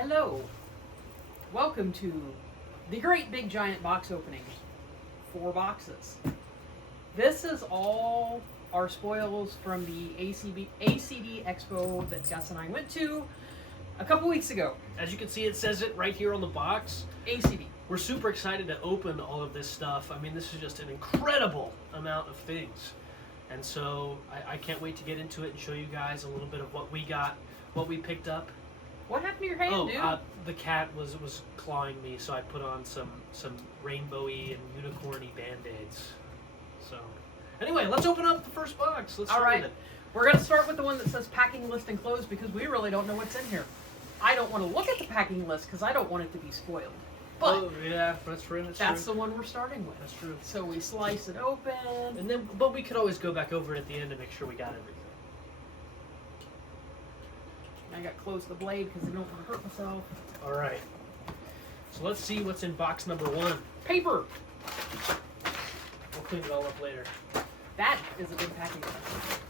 Hello. Welcome to the Great Big Giant Box Opening. 4 boxes. This is all our spoils from the ACD Expo that Gus and I went to a couple weeks ago. As you can see, it says it right here on the box. ACD. We're super excited to open all of this stuff. I mean, this is just an incredible amount of things. And so I can't wait to get into it and show you guys a little bit of what we got, what we picked up. What happened to your hand, dude? The cat was clawing me, so I put on some rainbowy and unicorny band-aids. So, anyway, let's open up the first box. Let's start with it. We're going to start with the one that says packing list enclosed because we really don't know what's in here. I don't want to look at the packing list because I don't want it to be spoiled. But yeah, that's true. That's the one we're starting with. That's true. So we slice it open. And then, but we could always go back over it at the end to make sure we got everything. I got to close the blade because I don't want to hurt myself. All right. So let's see what's in box number 1. Paper. We'll clean it all up later. That is a good packing list.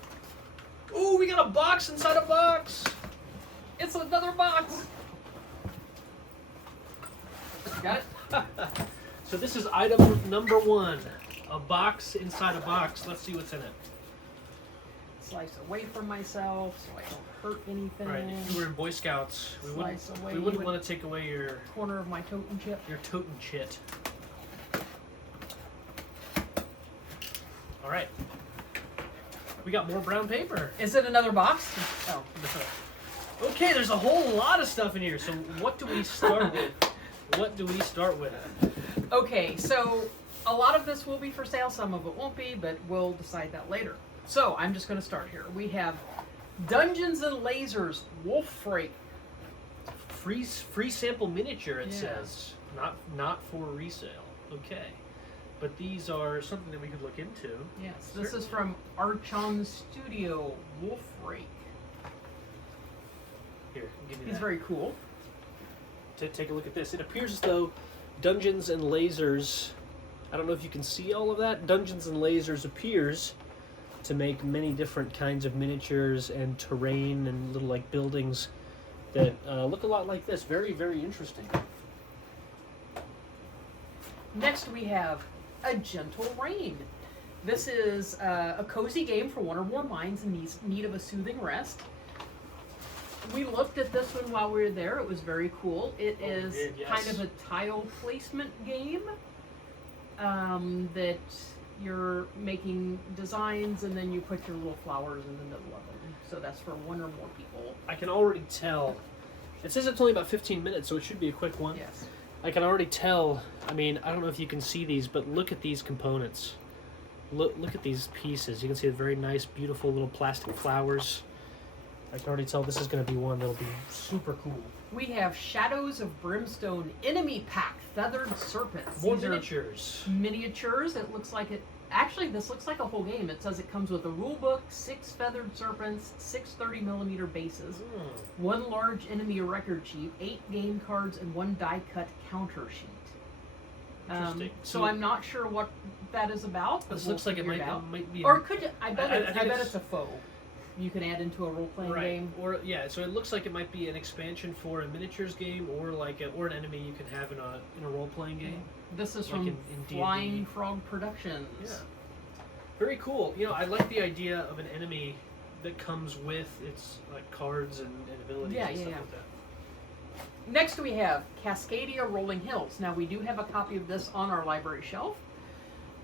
Ooh, we got a box inside a box. It's another box. Got it? So this is item number 1. A box inside a box. Let's see what's in it. Slice away from myself so I don't hurt anything. All right, if you were in Boy Scouts, we wouldn't want to take away your corner of my totem chip. Your totem chit. All right. We got more brown paper. Is it another box? Oh. Okay, there's a whole lot of stuff in here. So what do we start with? What do we start with? Okay, so a lot of this will be for sale. Some of it won't be, but we'll decide that later. So I'm just going to start here. We have Dungeons and Lasers Wolf Freight. Free sample miniature, it says. Not for resale. Okay. But these are something that we could look into. Yes, this is from Archon Studio, Wolf Rake. Here, give me that. He's very cool. Take a look at this. It appears as though Dungeons and Lasers, I don't know if you can see all of that, Dungeons and Lasers appears to make many different kinds of miniatures and terrain and little like buildings that look a lot like this. Very, very interesting. Next we have A Gentle Rain. This is a cozy game for one or more minds in need of a soothing rest. We looked at this one while we were there. It was very cool. It is kind of a tile placement game that you're making designs and then you put your little flowers in the middle of them. So that's for one or more people. I can already tell. It says it's only about 15 minutes, so it should be a quick one. Yes. I can already tell. I mean, I don't know if you can see these, but look at these components. Look at these pieces. You can see the very nice, beautiful little plastic flowers. I can already tell this is going to be one that'll be super cool. We have Shadows of Brimstone Enemy Pack Feathered Serpents. More miniatures. Miniatures. It looks like it. Actually, this looks like a whole game. It says it comes with a rule book, 6 feathered serpents, 6 30mm bases, 1 large enemy record sheet, 8 game cards, and 1 die-cut counter sheet. Interesting. So I'm not sure what that is about. But this looks like it might be. Or could I bet I bet it's a foe. You can add into a role-playing game. Or so it looks like it might be an expansion for a miniatures game, or like or an enemy you can have in a role-playing game. This is like from in Flying Frog Productions. Yeah, very cool. You know, I like the idea of an enemy that comes with its like cards and abilities and stuff like that. Next we have Cascadia Rolling Hills. Now we do have a copy of this on our library shelf.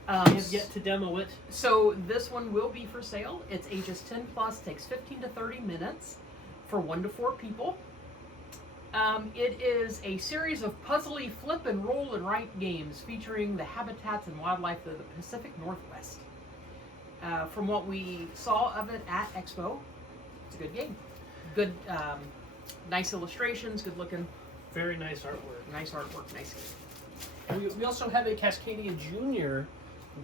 We have yet to demo it. So this one will be for sale. It's ages 10 plus, takes 15 to 30 minutes for 1 to 4 people. It is a series of puzzly flip and roll and write games featuring the habitats and wildlife of the Pacific Northwest. From what we saw of it at Expo, it's a good game. Good, nice illustrations, good looking. Very nice artwork. Nice artwork, nice game. We also have a Cascadia Junior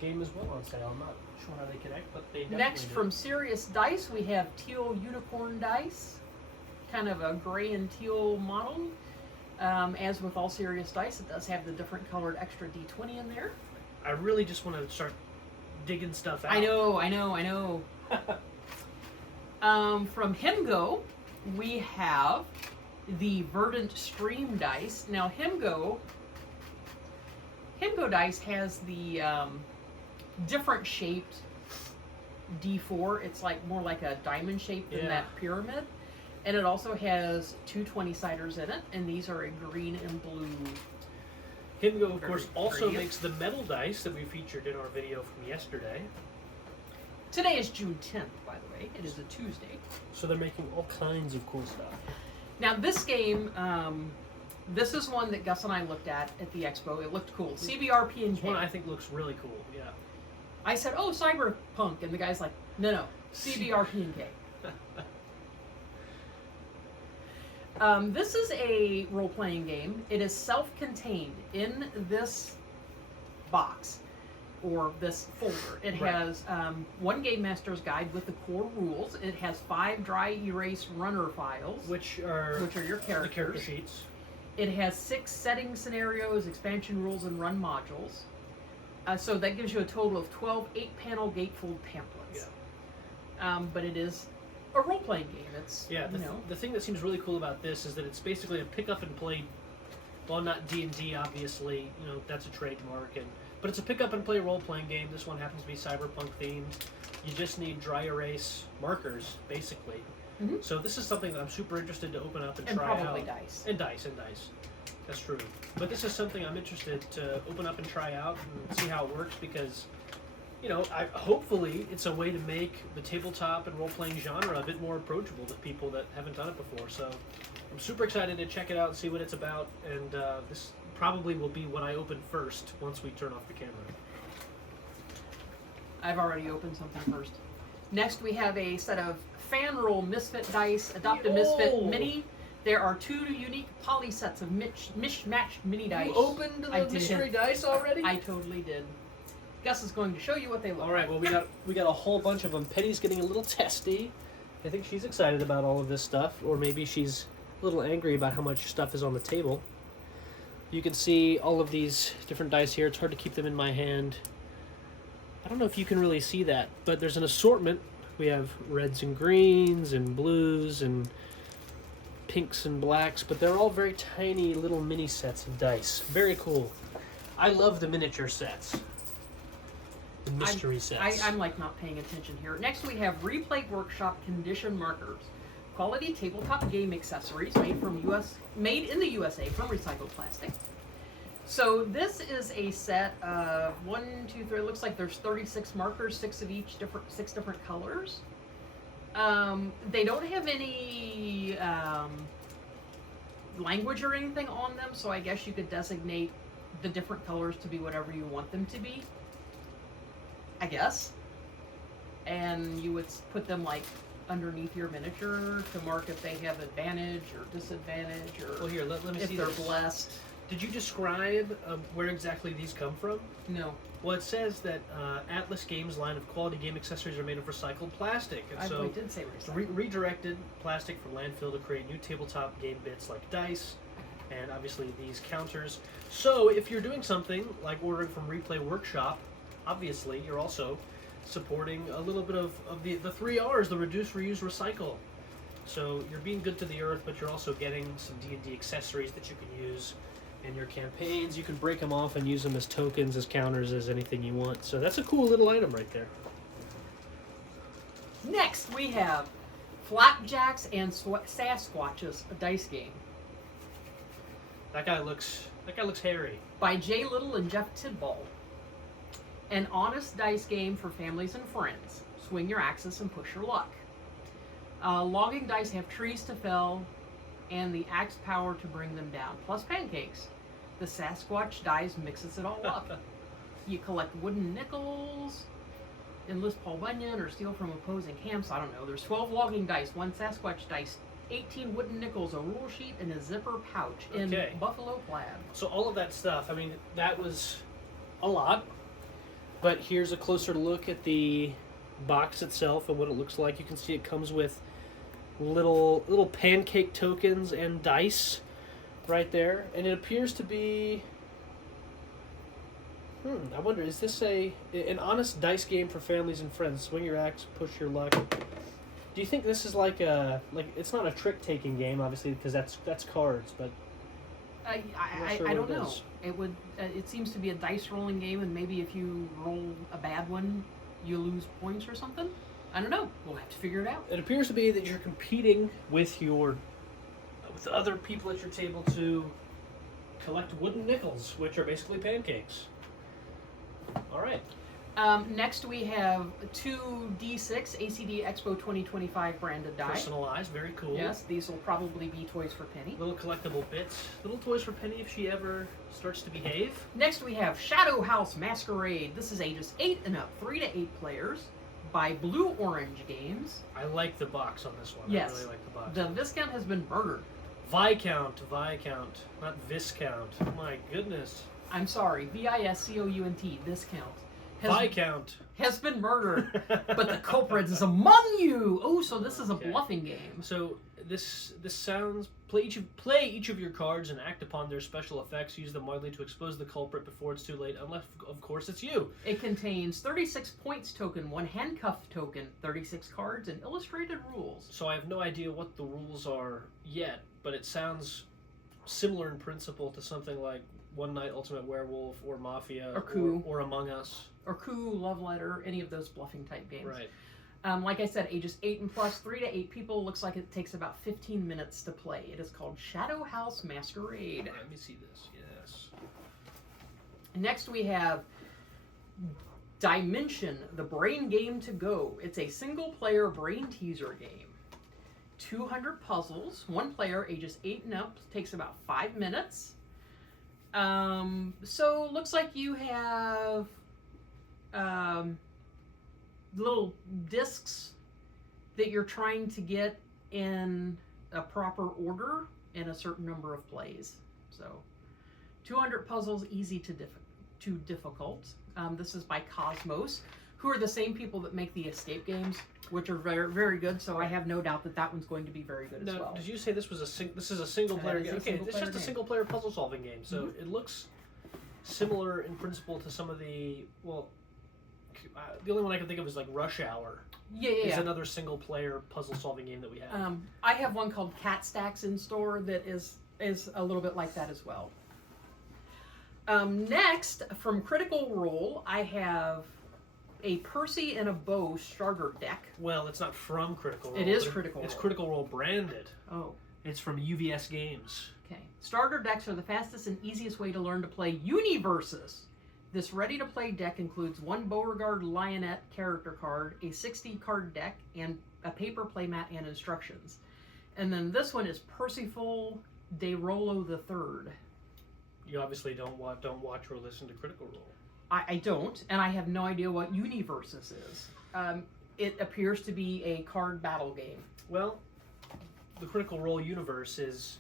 game as well on sale. I'm not sure how they connect, but they definitely Next, from Serious Dice, we have Teal Unicorn Dice. Kind of a gray and teal model. As with all Serious Dice, it does have the different colored extra D20 in there. I really just want to start digging stuff out. I know. From Himgo, we have the Verdant Stream dice. Now, Himgo dice has the different shaped D4. It's like more like a diamond shape than that pyramid. And it also has two 20-siders in it, and these are a green and blue. Himgo, of course, also makes the metal dice that we featured in our video from yesterday. Today is June 10th, by the way. It is a Tuesday. So they're making all kinds of cool stuff. Now, this game, this is one that Gus and I looked at the Expo. It looked cool. CBRP and This one I think looks really cool, yeah. I said, oh, Cyberpunk. And the guy's like, no, CBRP and K. This is a role-playing game. It is self-contained in this box or this folder. It has one Game Master's Guide with the core rules. It has 5 dry erase runner files, which are your characters. The character sheets. It has 6 setting scenarios, expansion rules, and run modules. So that gives you a total of 12 8-panel gatefold pamphlets. Yeah. But it is a role-playing game. It's the thing that seems really cool about this is that it's basically a pick-up-and-play. Well, not D&D, obviously. That's a trademark, but it's a pick-up-and-play role-playing game. This one happens to be cyberpunk themed. You just need dry erase markers, basically. Mm-hmm. So this is something that I'm super interested to open up and try out. And probably dice. And dice. That's true. But this is something I'm interested to open up and try out and see how it works because, hopefully it's a way to make the tabletop and role-playing genre a bit more approachable to people that haven't done it before. So I'm super excited to check it out and see what it's about. And this probably will be what I open first once we turn off the camera. I've already opened something first. Next, we have a set of fan roll Misfit dice, Adopt a Misfit Mini. There are 2 unique poly sets of mishmatched mini dice. You opened the mystery dice already? I totally did. Gus is going to show you what they look like. All right, well, we got a whole bunch of them. Penny's getting a little testy. I think she's excited about all of this stuff, or maybe she's a little angry about how much stuff is on the table. You can see all of these different dice here. It's hard to keep them in my hand. I don't know if you can really see that, but there's an assortment. We have reds and greens and blues and pinks and blacks, but they're all very tiny little mini sets of dice. Very cool. I love the miniature sets. The mystery sets. I'm like not paying attention here. Next we have Replay Workshop Condition Markers. Quality tabletop game accessories made in the USA from recycled plastic. So this is a set of 1, 2, 3. It looks like there's 36 markers, 6 of each, 6 different colors. They don't have any language or anything on them, so I guess you could designate the different colors to be whatever you want them to be. I guess. And you would put them like underneath your miniature to mark if they have advantage or disadvantage, or well, here, let me if see they're this. blessed. Did you describe where exactly these come from? No. Well, it says that Atlas Games' line of quality game accessories are made of recycled plastic. And I did say recycled. Redirected plastic from landfill to create new tabletop game bits like dice, and obviously these counters. So if you're doing something like ordering from Replay Workshop, obviously you're also supporting a little bit of the 3 R's, the reduce, reuse, recycle. So you're being good to the earth, but you're also getting some D&D accessories that you can use in your campaigns. You can break them off and use them as tokens, as counters, as anything you want. So that's a cool little item right there. Next we have Flapjacks and Sasquatches, a dice game. That guy looks hairy. By Jay Little and Jeff Tidball. An honest dice game for families and friends. Swing your axes and push your luck. Logging dice have trees to fell and the axe power to bring them down, plus pancakes. The Sasquatch dice mixes it all up. You collect wooden nickels, enlist Paul Bunyan, or steal from opposing camps. I don't know. There's 12 logging dice, 1 Sasquatch dice, 18 wooden nickels, a rule sheet, and a zipper pouch in buffalo plaid. So all of that stuff, I mean, that was a lot. But here's a closer look at the box itself and what it looks like. You can see it comes with little pancake tokens and dice right there. And it appears to be... I wonder, is this an honest dice game for families and friends? Swing your axe, push your luck. Do you think this is like it's not a trick-taking game, obviously, because that's cards, but I not sure I what don't it know. is. It would. It seems to be a dice rolling game, and maybe if you roll a bad one, you lose points or something. I don't know. We'll have to figure it out. It appears to be that you're competing with other people at your table to collect wooden nickels, which are basically pancakes. All right. Next, we have two D6 ACD Expo 2025 branded die. Personalized, very cool. Yes, these will probably be toys for Penny. Little collectible bits. Little toys for Penny if she ever starts to behave. Next, we have Shadow House Masquerade. This is ages 8 and up, 3 to 8 players, by Blue Orange Games. I like the box on this one. Yes. I really like the box. The Viscount has been murdered. Viscount, not Viscount. Oh my goodness. I'm sorry, Viscount, Viscount. Viscount. Has been murdered, but the culprit is among you. Oh, so this is a Okay. bluffing game. So this sounds play each of your cards and act upon their special effects. Use them widely to expose the culprit before it's too late, unless of course it's you. It contains 36 points token, 1 handcuff token, 36 cards, and illustrated rules. So I have no idea what the rules are yet, but it sounds similar in principle to something like One Night Ultimate Werewolf or Mafia Or Coup. or Among Us. Or Coup, Love Letter, any of those bluffing type games. Right. Like I said, ages 8 and plus, 3 to 8 people. Looks like it takes about 15 minutes to play. It is called Shadow House Masquerade. Let me see this. Yes. Next we have Dimension, the brain game to go. It's a single-player brain teaser game. 200 puzzles. One player, ages 8 and up, takes about 5 minutes. So looks like you have little discs that you're trying to get in a proper order in a certain number of plays. So 200 puzzles, easy to difficult. This is by Cosmos, who are the same people that make the escape games, which are very, very good. So I have no doubt that that one's going to be very good as well. Did you say this was this is a single player That is game? a Okay, it's single-player just a game. single player puzzle solving game. So it looks similar in principle to some of the the only one I can think of is like Rush Hour. Yeah. Is another single player puzzle solving game that we have. I have one called Cat Stacks in store that is a little bit like that as well. Next, from Critical Role, I have a Percy and a Bow starter deck. Well, it's not from Critical Role. It is but Critical It's Role. Critical Role branded. Oh, It's from UVS Games. okay. Starter decks are the fastest and easiest way to learn to play Universes. This ready-to-play deck includes 1 Beauregard Lionette character card, a 60-card deck, and a paper playmat and instructions. And then this one is Percival de Rollo III. You obviously don't watch or listen to Critical Role. I don't, and I have no idea what Universes is. It appears to be a card battle game. Well, the Critical Role universe is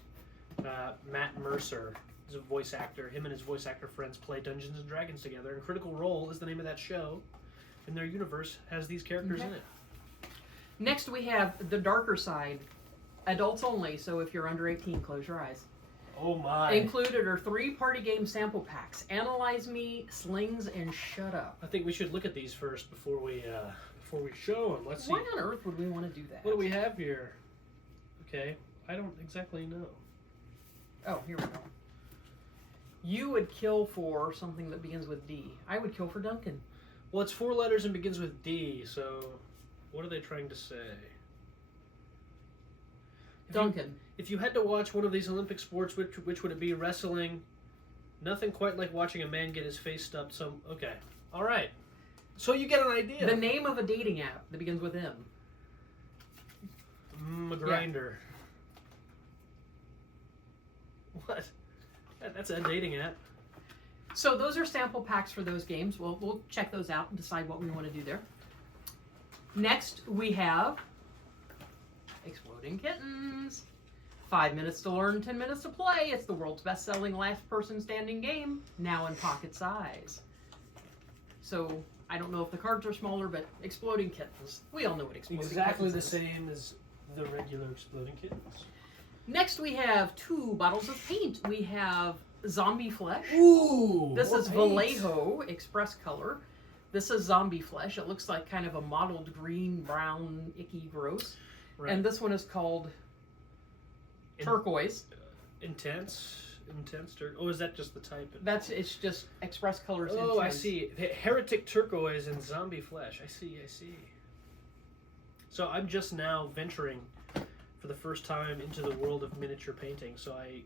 Matt Mercer is a voice actor. Him and his voice actor friends play Dungeons and Dragons together, and Critical Role is the name of that show, and their universe has these characters in it. Next, we have The Darker Side. Adults only, so if you're under 18, close your eyes. Oh my! Included are 3 party game sample packs: Analyze Me, Slings, and Shut Up. I think we should look at these first before we show them. Let's see. Why on earth would we want to do that? What do we have here? Okay, I don't exactly know. Oh, here we go. You would kill for something that begins with D. I would kill for Duncan. Well, it's 4 letters and begins with D, so what are they trying to say? Duncan. If you had to watch one of these Olympic sports, which would it be? Wrestling? Nothing quite like watching a man get his face stuffed. Okay, all right. So you get an idea. The name of a dating app that begins with M. A grinder. What? That's a dating app. So those are sample packs for those games. We'll check those out and decide what we want to do there. Next, we have Exploding Kittens. 5 minutes to learn, 10 minutes to play. It's the world's best-selling last person standing game, now in pocket size. So I don't know if the cards are smaller, but Exploding Kittens. We all know what Exploding Exactly Kittens the is. same as the regular Exploding Kittens. Next, we have 2 bottles of paint. We have Zombie Flesh. Ooh! This more is paint. Vallejo Express Color. This is zombie flesh. It looks like kind of a mottled green, brown, icky, gross. Right. And this one is called turquoise. Intense turquoise. Oh, is that just the type? It's just Express Colors. Oh, Intense. I see. Heretic turquoise and zombie flesh. I see. So I'm just now venturing for the first time into the world of miniature painting. So I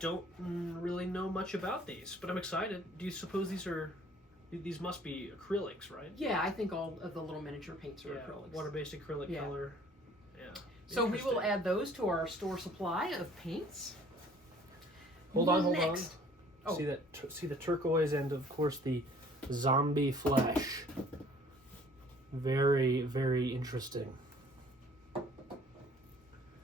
don't really know much about these, but I'm excited. Do you suppose these must be acrylics, right? Yeah, I think all of the little miniature paints are acrylics. Water-based acrylic color. Yeah. So we will add those to our store supply of paints. Hold on. Next. Oh. See the turquoise and of course the zombie flesh. Very, very interesting.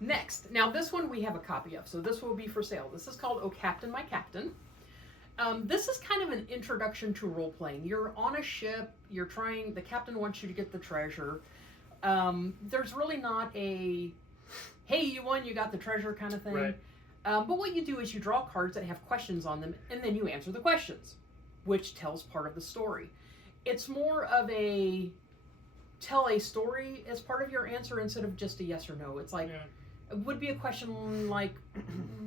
Next. Now this one we have a copy of, so this will be for sale. This is called Oh Captain, My Captain. This is kind of an introduction to role-playing. You're on a ship, the captain wants you to get the treasure. There's really not a, hey, you won, you got the treasure kind of thing. Right. But what you do is you draw cards that have questions on them, and then you answer the questions, which tells part of the story. It's more of a tell a story as part of your answer instead of just a yes or no. It's like, it would be a question like,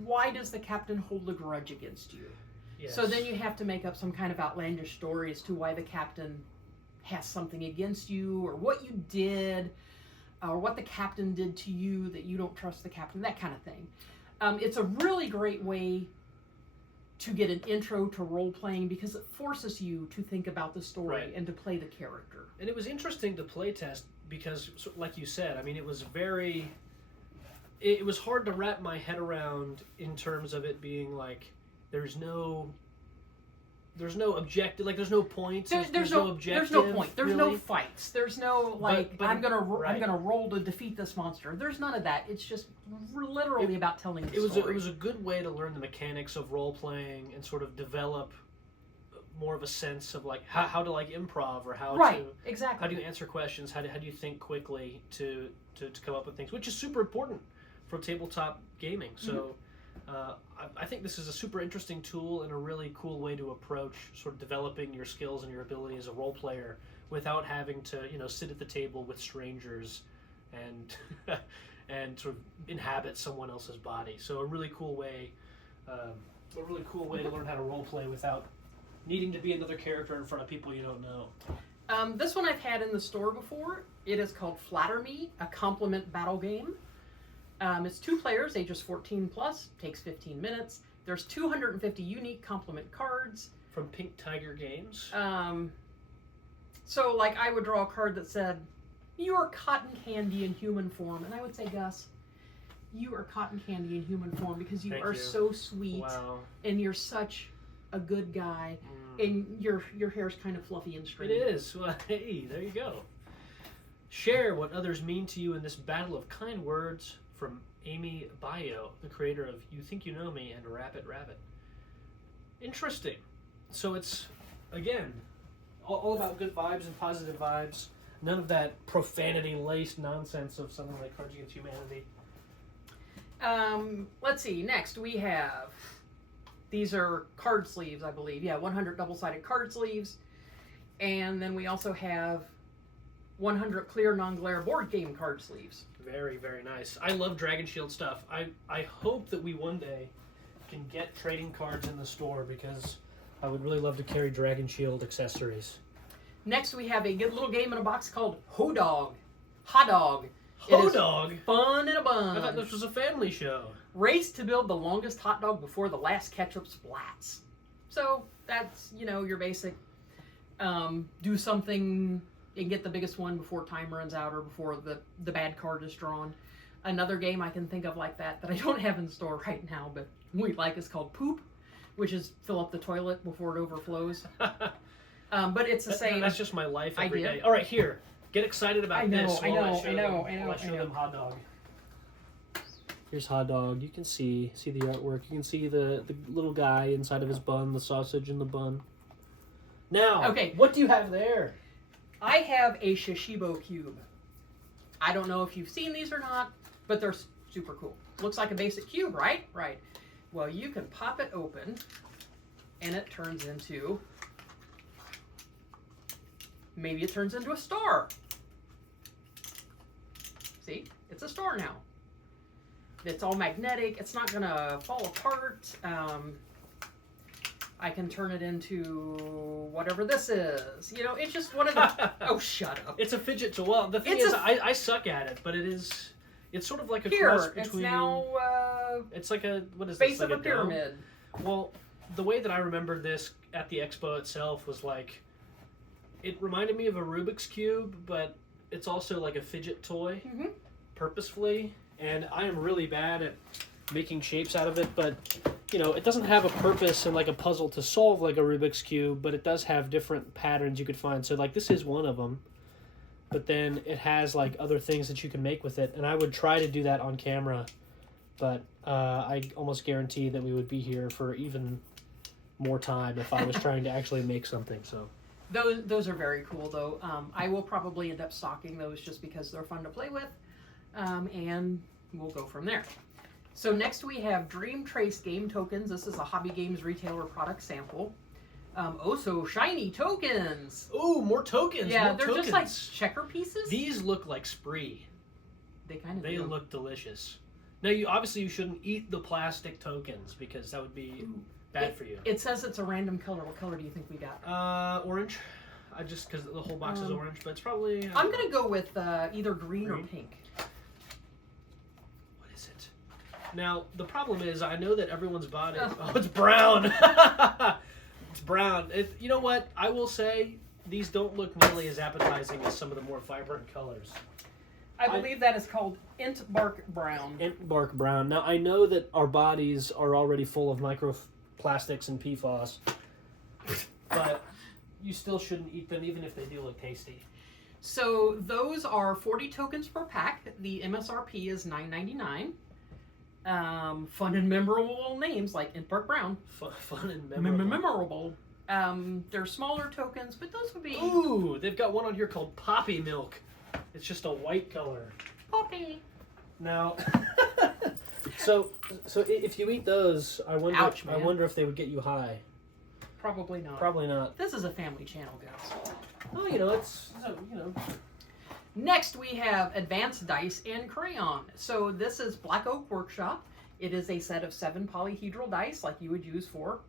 why does the captain hold a grudge against you? Yes. So then you have to make up some kind of outlandish story as to why the captain has something against you, or what you did, or what the captain did to you that you don't trust the captain, that kind of thing. It's a really great way to get an intro to role-playing because it forces you to think about the story and to play the character. And it was interesting to play test because, like you said, I mean, it was hard to wrap my head around in terms of it being like, there's no objective, like there's no points. There's no objective. There's no point. There's no really. fights. There's no like but I'm gonna roll to defeat this monster. There's none of that. It's just literally about telling the story. It was a good way to learn the mechanics of role playing and sort of develop more of a sense of like how to like improv or how exactly. How do you answer questions? How do you think quickly to come up with things, which is super important for tabletop gaming. So. I think this is a super interesting tool and a really cool way to approach sort of developing your skills and your ability as a role player without having to, sit at the table with strangers and and sort of inhabit someone else's body. So a really cool way to learn how to role play without needing to be another character in front of people you don't know. This one I've had in the store before. It is called Flatter Me, a compliment battle game. It's 2 players, ages 14 plus, takes 15 minutes. There's 250 unique compliment cards. From Pink Tiger Games. So, like, I would draw a card that said, "You are cotton candy in human form." And I would say, "Gus, you are cotton candy in human form because you are so sweet. Wow. And you're such a good guy. And your hair's kind of fluffy and straight." It is. Well, hey, there you go. Share what others mean to you in this battle of kind words. From Amy Bayo, the creator of You Think You Know Me and Rabbit Rabbit. Interesting. So it's, again, all about good vibes and positive vibes. None of that profanity-laced nonsense of something like Cards Against Humanity. Let's see. Next we have, these are card sleeves, I believe. Yeah, 100 double-sided card sleeves. And then we also have 100 clear non-glare board game card sleeves. Very, very nice. I love Dragon Shield stuff. I hope that we one day can get trading cards in the store because I would really love to carry Dragon Shield accessories. Next we have a good little game in a box called Ho Dog. Hot Dog. Ho Dog? Fun in a bun. I thought this was a family show. Race to build the longest hot dog before the last ketchup splats. So that's, your basic do something and get the biggest one before time runs out or before the bad card is drawn. Another game I can think of like that I don't have in store right now, but we like is called Poop, which is fill up the toilet before it overflows. But it's the same. That's just my life every idea. day. All right, here. Get excited about this. I know. I show them Hot Dog. Here's Hot Dog. You can see the artwork. You can see the little guy inside of his bun, the sausage in the bun. Now, okay, what do you have there? I have a Shishibo cube. I don't know if you've seen these or not, but they're super cool. Looks like a basic cube, right? Right. Well, you can pop it open, and it turns into Maybe it turns into a star. See? It's a star now. It's all magnetic. It's not going to fall apart. I can turn it into whatever this is. You know, it's just one of the... Oh, shut up. It's a fidget toy. Well, the thing is, I suck at it, but it's sort of like a cross between... It's now... it's like a... What is base this? Like of a pyramid. Dome? Well, the way that I remembered this at the Expo itself was like... It reminded me of a Rubik's Cube, but it's also like a fidget toy, purposefully. And I am really bad at making shapes out of it, but, you know, it doesn't have a purpose and like a puzzle to solve like a Rubik's Cube, but it does have different patterns you could find. So, like, this is one of them, but then it has, like, other things that you can make with it. And I would try to do that on camera, but I almost guarantee that we would be here for even more time if I was trying to actually make something, so... Those are very cool, though. I will probably end up stocking those just because they're fun to play with, and we'll go from there. So next we have Dream Trace game tokens. This is a Hobby Games retailer product sample. Oh, so shiny tokens. Ooh, more tokens. Yeah, more they're tokens. just like checker pieces. These look like Spree. They kind of They do. look delicious. Now, you shouldn't eat the plastic tokens because that would be bad for you. It says it's a random color. What color do you think we got? Orange. Because the whole box is orange, but it's probably... I'm going to go with either green or pink. What is it? Now, the problem is, I know that everyone's body... Oh, it's brown! It's brown. You know what? I will say, these don't look nearly as appetizing as some of the more vibrant colors. I believe that is called Int Bark Brown. Int Bark Brown. Now, I know that our bodies are already full of microplastics and PFAS, but you still shouldn't eat them, even if they do look tasty. So those are 40 tokens per pack. The MSRP is $9.99. Fun and memorable names like Int Bark Brown. Fun and memorable. Memorable. They're smaller tokens, but those would be... Ooh, they've got one on here called Poppy Milk. It's just a white color. Poppy. Now, so if you eat those, I wonder. Ouch, man. I wonder if they would get you high. Probably not. Probably not. This is a family channel, guys. Oh, it's Next, we have Advanced Dice and Crayon. So this is Black Oak Workshop. It is a set of 7 polyhedral dice, like you would use for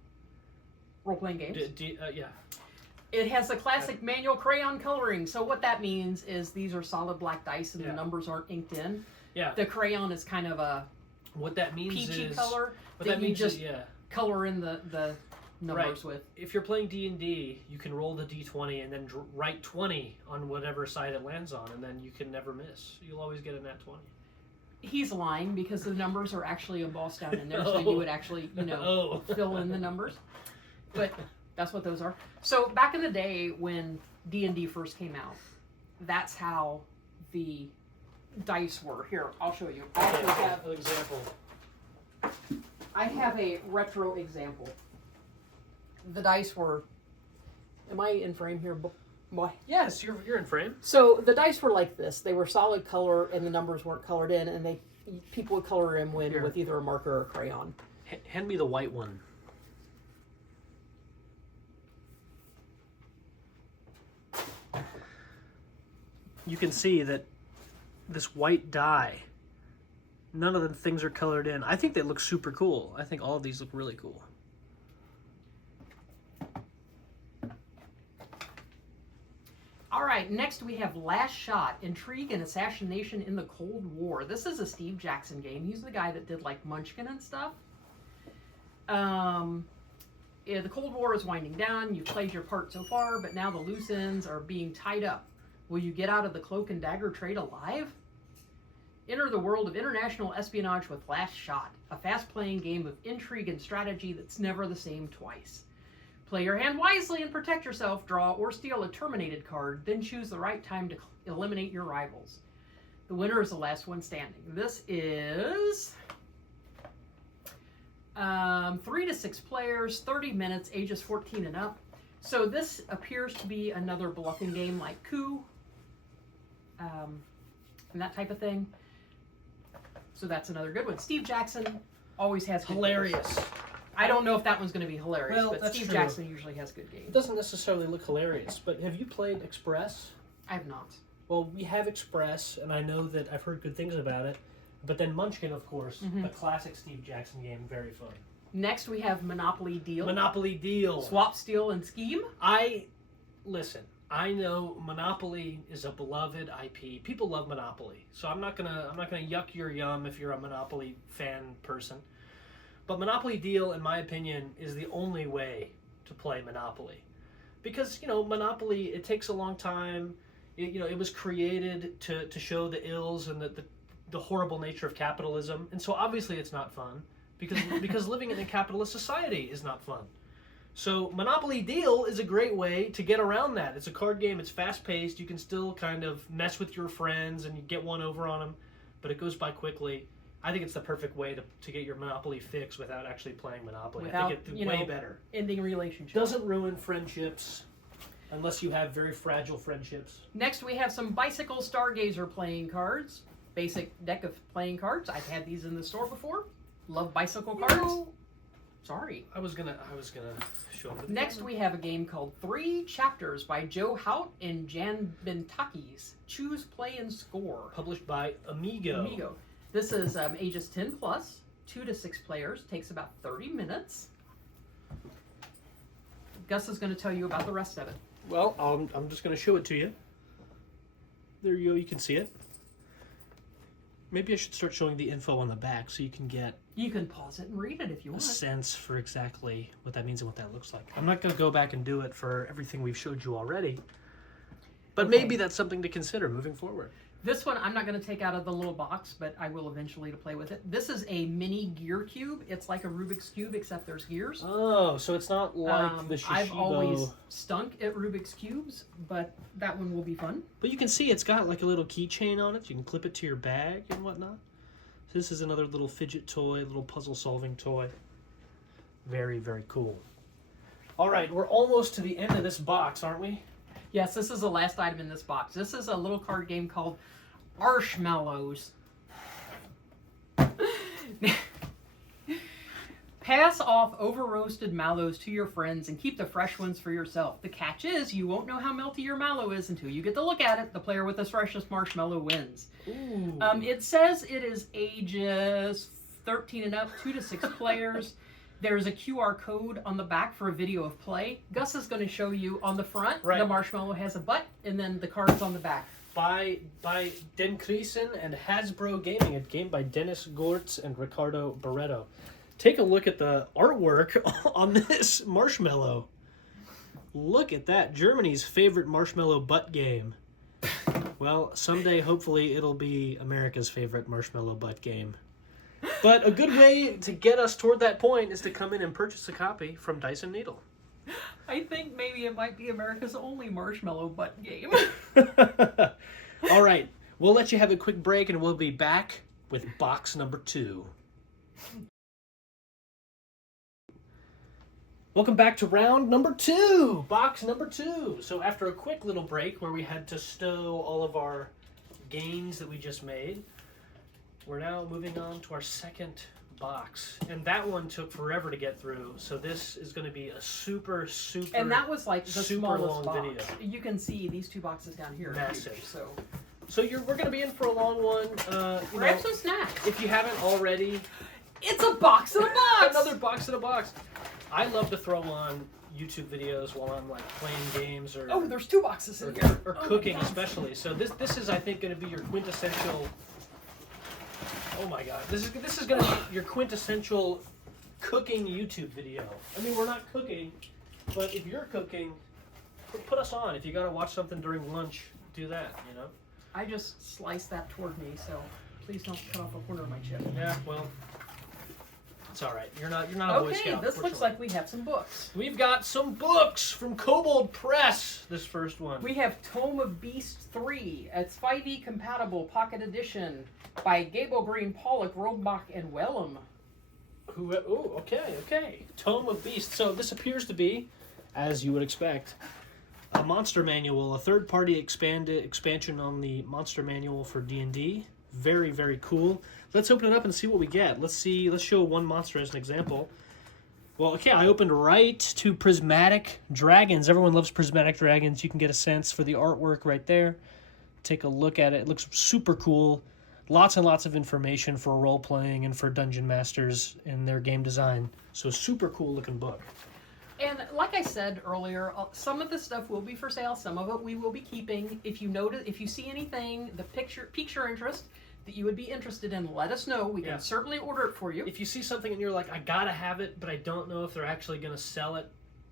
role-playing games. Yeah. It has a classic manual crayon coloring. So what that means is these are solid black dice and the numbers aren't inked in. Yeah. The crayon is kind of a what that means peachy is, color what that that you means just is, color in the numbers with. If you're playing D&D, you can roll the D20 and then write 20 on whatever side it lands on, and then you can never miss. You'll always get a nat 20. He's lying because the numbers are actually embossed down in there, so you would actually, fill in the numbers. But that's what those are. So back in the day when D&D first came out, that's how the dice were. Here, I'll show you. I actually have an example. I have a retro example. The dice were... Am I in frame here? Boy. Yes, you're in frame. So the dice were like this. They were solid color and the numbers weren't colored in, and people would color them in with either a marker or a crayon. Hand me the white one. You can see that this white die, none of the things are colored in. I think they look super cool. I think all of these look really cool. All right, next we have Last Shot, Intrigue and Assassination in the Cold War. This is a Steve Jackson game. He's the guy that did like Munchkin and stuff. The Cold War is winding down. You've played your part so far, but now the loose ends are being tied up. Will you get out of the cloak and dagger trade alive? Enter the world of international espionage with Last Shot, a fast-playing game of intrigue and strategy that's never the same twice. Play your hand wisely and protect yourself. Draw or steal a terminated card, then choose the right time to eliminate your rivals. The winner is the last one standing. This is 3 to 6 players, 30 minutes, ages 14 and up. So this appears to be another bluffing game like Coup, and that type of thing. So that's another good one. Steve Jackson always has Hilarious. I don't know if that one's going to be hilarious, Well, but that's Steve true. Jackson usually has good It games. doesn't necessarily look hilarious, but have you played Express? I have not. Well, we have Express, and I know that I've heard good things about it. But then Munchkin, of course, Mhm. a classic Steve Jackson game, very fun. Next, we have Monopoly Deal. Monopoly Deal. Swap, Steal, and Scheme. Listen, I know Monopoly is a beloved IP. People love Monopoly. So I'm not gonna yuck your yum if you're a Monopoly fan person. But Monopoly Deal, in my opinion, is the only way to play Monopoly. Because, Monopoly, it takes a long time. It was created to show the ills and the horrible nature of capitalism. And so obviously it's not fun. Because living in a capitalist society is not fun. So Monopoly Deal is a great way to get around that. It's a card game. It's fast-paced. You can still kind of mess with your friends and you get one over on them, but it goes by quickly. I think it's the perfect way to get your Monopoly fix without actually playing Monopoly. I think it's way better. Ending relationships. Doesn't ruin friendships unless you have very fragile friendships. Next, we have some Bicycle Stargazer playing cards. Basic deck of playing cards. I've had these in the store before. Love bicycle cards. Sorry. I was gonna show them. Next, we have a game called 3 Chapters by Joe Hout and Jan Bentakis. Choose, play, and score. Published by Amigo. This is ages 10 plus, 2 to 6 players. Takes about 30 minutes. Gus is going to tell you about the rest of it. Well, I'm just going to show it to you. There you go. You can see it. Maybe I should start showing the info on the back so you can get You can pause it and read it if you a want. sense for exactly what that means and what that looks like. I'm not going to go back and do it for everything we've showed you already. But Okay. maybe that's something to consider moving forward. This one I'm not going to take out of the little box, but I will eventually to play with it. This is a mini gear cube. It's like a Rubik's Cube, except there's gears. Oh, so it's not like the Shishibo. I've always stunk at Rubik's Cubes, but that one will be fun. But you can see it's got like a little keychain on it. You can clip it to your bag and whatnot. So this is another little fidget toy, little puzzle solving toy. Very, very cool. All right, we're almost to the end of this box, aren't we? Yes, this is the last item in this box. This is a little card game called Marshmallows. Pass off over-roasted mallows to your friends and keep the fresh ones for yourself. The catch is you won't know how melty your mallow is until you get to look at it. The player with the freshest marshmallow wins. Ooh. It says it is ages 13 and up, 2 to 6 players. There's a QR code on the back for a video of play. Gus is going to show you on the front. Right. The marshmallow has a butt, and then the cards on the back. By Den Creason and Hasbro Gaming, a game by Dennis Gortz and Ricardo Barreto. Take a look at the artwork on this marshmallow. Look at that. Germany's favorite marshmallow butt game. Well, someday, hopefully, it'll be America's favorite marshmallow butt game. But a good way to get us toward that point is to come in and purchase a copy from Dyson Needle. I think maybe it might be America's only marshmallow butt game. All right. We'll let you have a quick break, and we'll be back with box number 2. Welcome back to round number 2, box number 2. So after a quick little break where we had to stow all of our gains that we just made, we're now moving on to our second box. And that one took forever to get through, so this is going to be a super And that was like the super smallest long box. video. You can see these 2 boxes down here. are Massive. huge, so So we're going to be in for a long one. grab some snacks. If you haven't already, It's a box in a box. another box in a box. I love to throw on YouTube videos while I'm like playing games or Oh, there's 2 boxes in here. or Oh my cooking God. especially. So this is I think going to be your quintessential. Oh my God, this is going to be your quintessential cooking YouTube video. I mean, we're not cooking, but if you're cooking, put us on. If you got to watch something during lunch, do that. You know. I just sliced that toward me, so please don't cut off a corner of my chip. Yeah, well, it's all right. You're not a Boy Okay, Scout. this looks fortunately. like we have some books. We've got some books from Kobold Press. This first one. We have Tome of Beast 3. It's 5e compatible pocket edition by Gable Green, Pollock, Robach, and Wellham. Oh, okay. Tome of Beast. So this appears to be, as you would expect, a monster manual, a third-party expansion on the monster manual for D&D. Very, very cool. Let's open it up and see what we get. Let's show one monster as an example. Well, okay, I opened right to prismatic dragons. Everyone loves prismatic dragons. You can get a sense for the artwork right there. Take a look at it. It looks super cool. Lots and lots of information for role playing and for dungeon masters in their game design. So super cool looking book. And like I said earlier, some of the stuff will be for sale. Some of it we will be keeping. If you see anything, the picture piques your interest that you would be interested in, let us know. We can certainly order it for you. If you see something and you're like, I gotta have it, but I don't know if they're actually gonna sell it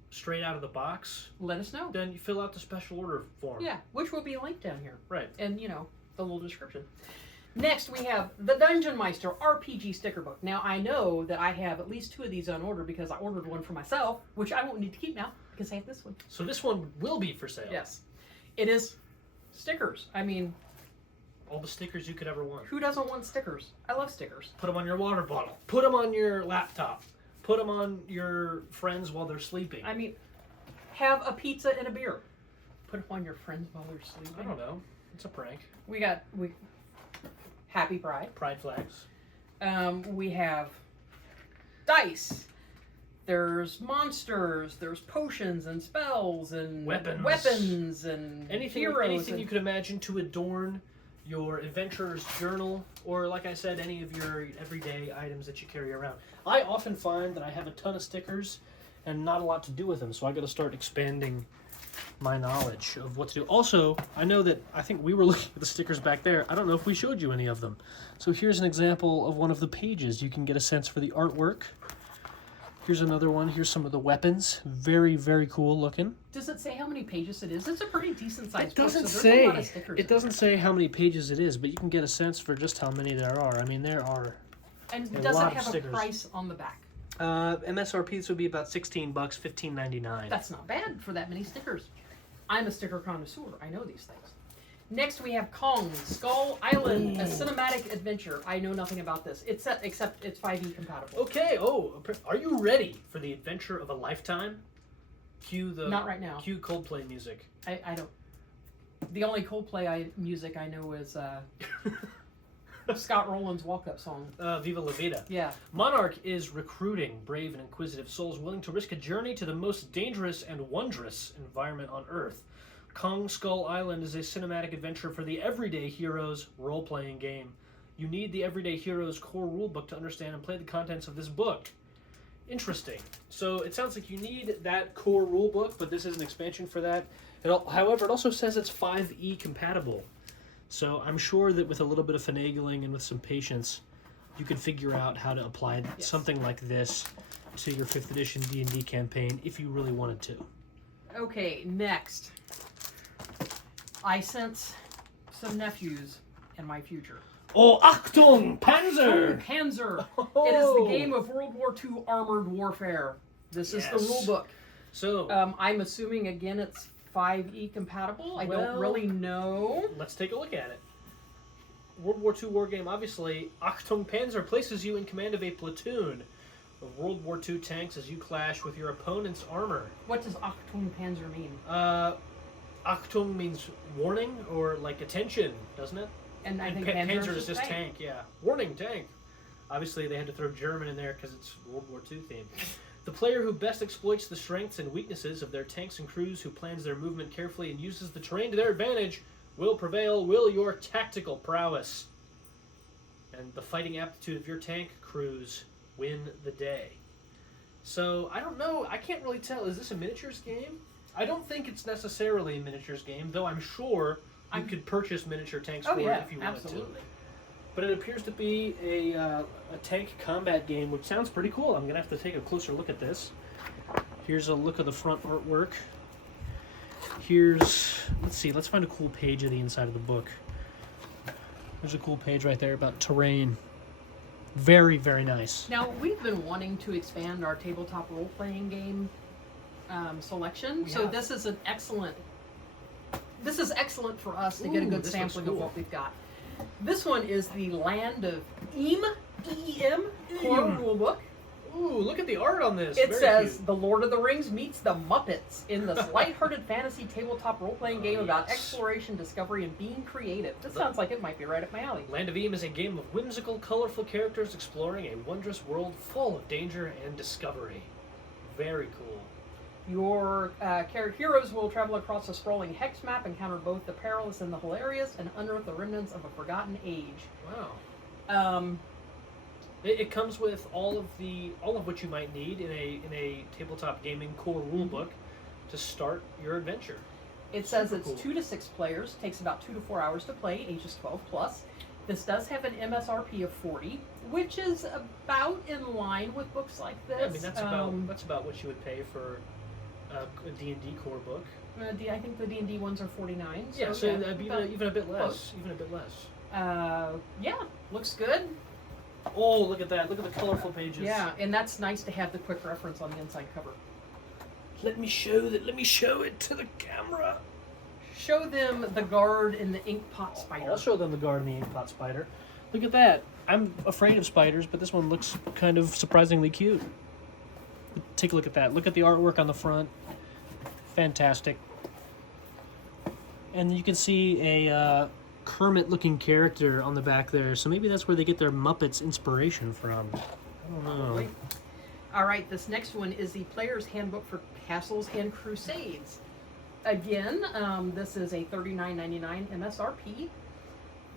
straight out of the box, let us know. then you fill out the special order form. Yeah, which will be linked down here. Right. And, the little description. Next, we have the Dungeon Meister RPG sticker book. Now, I know that I have at least 2 of these on order because I ordered one for myself, which I won't need to keep now because I have this one. So this one will be for sale. Yes. It is stickers. I mean, all the stickers you could ever want. who doesn't want stickers? I love stickers. Put them on your water bottle. Put them on your laptop. Put them on your friends while they're sleeping. I mean, have a pizza and a beer. Put them on your friends while they're sleeping. I don't know. It's a prank. We Happy Pride. Pride flags. We have dice. There's monsters. There's potions and spells and weapons and heroes. Anything you could imagine to adorn your adventurer's journal, or like I said, any of your everyday items that you carry around. I often find that I have a ton of stickers and not a lot to do with them, so I got to start expanding my knowledge of what to do. Also, I think we were looking at the stickers back there. I don't know if we showed you any of them. So here's an example of one of the pages. You can get a sense for the artwork. Here's another one. Here's some of the weapons. Very, very cool looking. Does it say how many pages it is? It's a pretty decent sized book. It doesn't so say. There's a lot of stickers. It doesn't say how many pages it is, but you can get a sense for just how many there are. I mean, there are. And a does lot it of have a stickers. price on the back? MSRP, this would be about $16, $15.99. That's not bad for that many stickers. I'm a sticker connoisseur. I know these things. Next, we have Kong Skull Island, a cinematic adventure. I know nothing about this. Except it's 5e compatible. Okay. Oh, are you ready for the adventure of a lifetime? Not right now. Cue Coldplay music. I don't. The only Coldplay music I know is Scott Rowland's walk-up song. Viva La Vida. Yeah. Monarch is recruiting brave and inquisitive souls willing to risk a journey to the most dangerous and wondrous environment on Earth. Kong Skull Island is a cinematic adventure for the Everyday Heroes role-playing game. You need the Everyday Heroes core rulebook to understand and play the contents of this book. Interesting. So it sounds like you need that core rulebook, but this is an expansion for that. However, it also says it's 5e compatible. So I'm sure that with a little bit of finagling and with some patience, you could figure out how to apply something like this to your 5th edition D&D campaign if you really wanted to. Okay, next. I sense some nephews in my future. Oh, Achtung, Panzer! Panzer! Oh. It is the game of World War II armored warfare. This is the rule book. So, I'm assuming, again, it's 5e compatible. I don't really know. Let's take a look at it. World War II war game, obviously. Achtung Panzer places you in command of a platoon of World War II tanks as you clash with your opponent's armor. What does Achtung Panzer mean? Achtung means warning or like attention, doesn't it? And I think Panzer is just tank, yeah. Warning, tank. Obviously, they had to throw German in there because it's World War II theme. The player who best exploits the strengths and weaknesses of their tanks and crews, who plans their movement carefully and uses the terrain to their advantage, will prevail. Will your tactical prowess and the fighting aptitude of your tank crews win the day? So, I don't know. I can't really tell. Is this a miniatures game? I don't think it's necessarily a miniatures game, though I'm sure you could purchase miniature tanks for it if you wanted to. But it appears to be a tank combat game, which sounds pretty cool. I'm going to have to take a closer look at this. Here's a look of the front artwork. Let's find a cool page of the inside of the book. There's a cool page right there about terrain. Very, very nice. Now, we've been wanting to expand our tabletop role-playing game selection, so this is excellent for us to get a good sampling of what we've got. This one is the Land of Eem, E-E-M, core rulebook. Ooh, look at the art on this. It says, The Lord of the Rings meets the Muppets in this lighthearted fantasy tabletop role-playing game about exploration, discovery, and being creative. This sounds like it might be right up my alley. Land of Eem is a game of whimsical, colorful characters exploring a wondrous world full of danger and discovery. Very cool. Your heroes will travel across a sprawling hex map, encounter both the perilous and the hilarious, and unearth the remnants of a forgotten age. Wow. It comes with all of what you might need in a tabletop gaming core rulebook to start your adventure. It says Super it's cool. 2 to 6 players, takes about 2 to 4 hours to play, ages 12 plus. This does have an MSRP of $40, which is about in line with books like this. Yeah, I mean that's about what you would pay for a D&D core book. I think the D&D ones are $49. Yeah, so that'd be about even a bit less. close. Even a bit less. Yeah, looks good. Oh, look at that! Look at the colorful pages. Yeah, and that's nice to have the quick reference on the inside cover. Let me show it to the camera. Show them the guard and the ink pot spider. I'll show them the guard and the ink pot spider. Look at that. I'm afraid of spiders, but this one looks kind of surprisingly cute. Take a look at that. Look at the artwork on the front. Fantastic. And you can see a Kermit-looking character on the back there, so maybe that's where they get their Muppets inspiration from. I don't know. All right, this next one is the Player's Handbook for Castles and Crusades. Again, this is a $39.99 MSRP.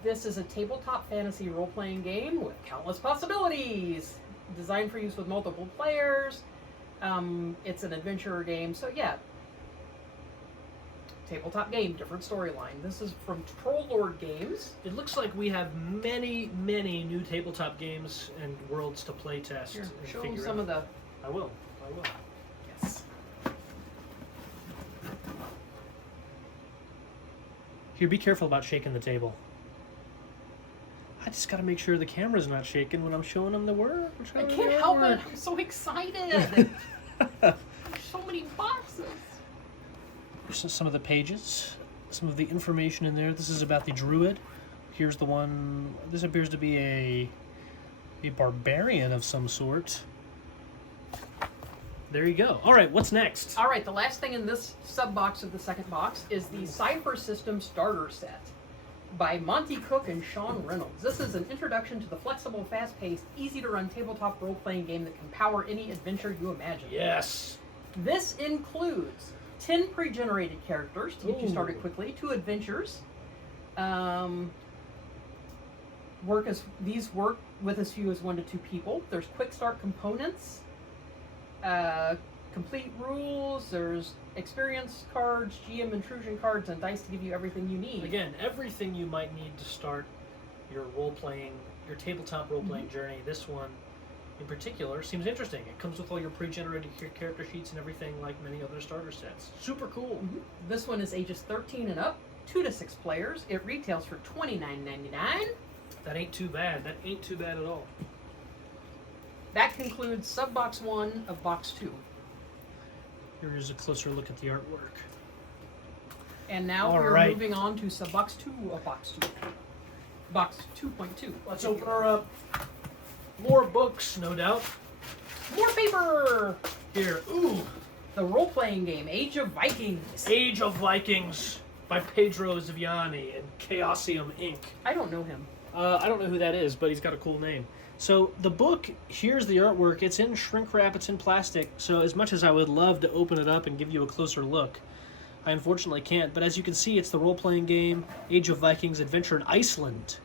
This is a tabletop fantasy role-playing game with countless possibilities. Designed for use with multiple players. It's an adventure game, so yeah. Tabletop game, different storyline. This is from Troll Lord Games. It looks like we have many, many new tabletop games and worlds to play test. Here, and show them figure some out. of the... I will. Yes. Here, be careful about shaking the table. I just got to make sure the camera's not shaking when I'm showing them the word. I can't help it. I'm so excited. So many boxes. Here's some of the pages, some of the information in there. This is about the druid. Here's the one. This appears to be a barbarian of some sort. There you go. All right, what's next? All right, the last thing in this sub-box of the second box is the Cypher System Starter Set by Monty Cook and Sean Reynolds. This is an introduction to the flexible, fast-paced, easy-to-run tabletop role-playing game that can power any adventure you imagine. Yes. This includes 10 pre-generated characters to get you started quickly, 2 adventures. These work with as few as 1 to 2 people. There's quick start components, complete rules. There's experience cards, GM intrusion cards, and dice to give you everything you need. Again, everything you might need to start your your tabletop role-playing journey. This one, in particular, seems interesting. It comes with all your pre-generated character sheets and everything like many other starter sets. Super cool. This one is ages 13 and up, 2 to 6 players. It retails for $29.99. That ain't too bad. That ain't too bad at all. That concludes sub-box 1 of box 2. Here is a closer look at the artwork. And now All we're right. moving on to sub-box 2 of box 2. Box 2.2. Let's open her up. More books, no doubt. More paper! Here, ooh, The role-playing game, Age of Vikings. Age of Vikings by Pedro Ziviani and Chaosium Inc. I don't know him. I don't know who that is, but he's got a cool name. So the book, here's the artwork. It's in shrink wrap, it's in plastic. So as much as I would love to open it up and give you a closer look, I unfortunately can't. But as you can see, it's the role-playing game, Age of Vikings Adventure in Iceland,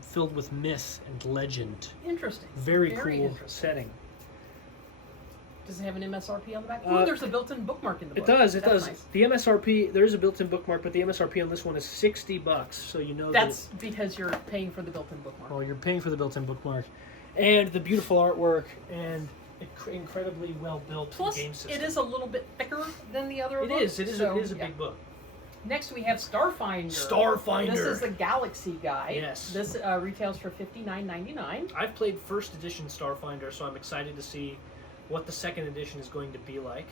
filled with myth and legend. Interesting. Very cool interesting. setting. Does it have an MSRP on the back? Oh, there's a built-in bookmark in the book. It does. It That's does. Nice. The MSRP, there is a built-in bookmark, but the MSRP on this one is $60. So you know That's because you're paying for the built-in bookmark. well, you're paying for the built-in bookmark, and the beautiful artwork and incredibly well-built Plus, game system. it is a little bit thicker than the other It books. is. It is. so, It is a yeah. big book. Next, we have Starfinder. Starfinder. This is the Galaxy Guide. Yes. This retails for $59.99. I've played first edition Starfinder, so I'm excited to see what the second edition is going to be like.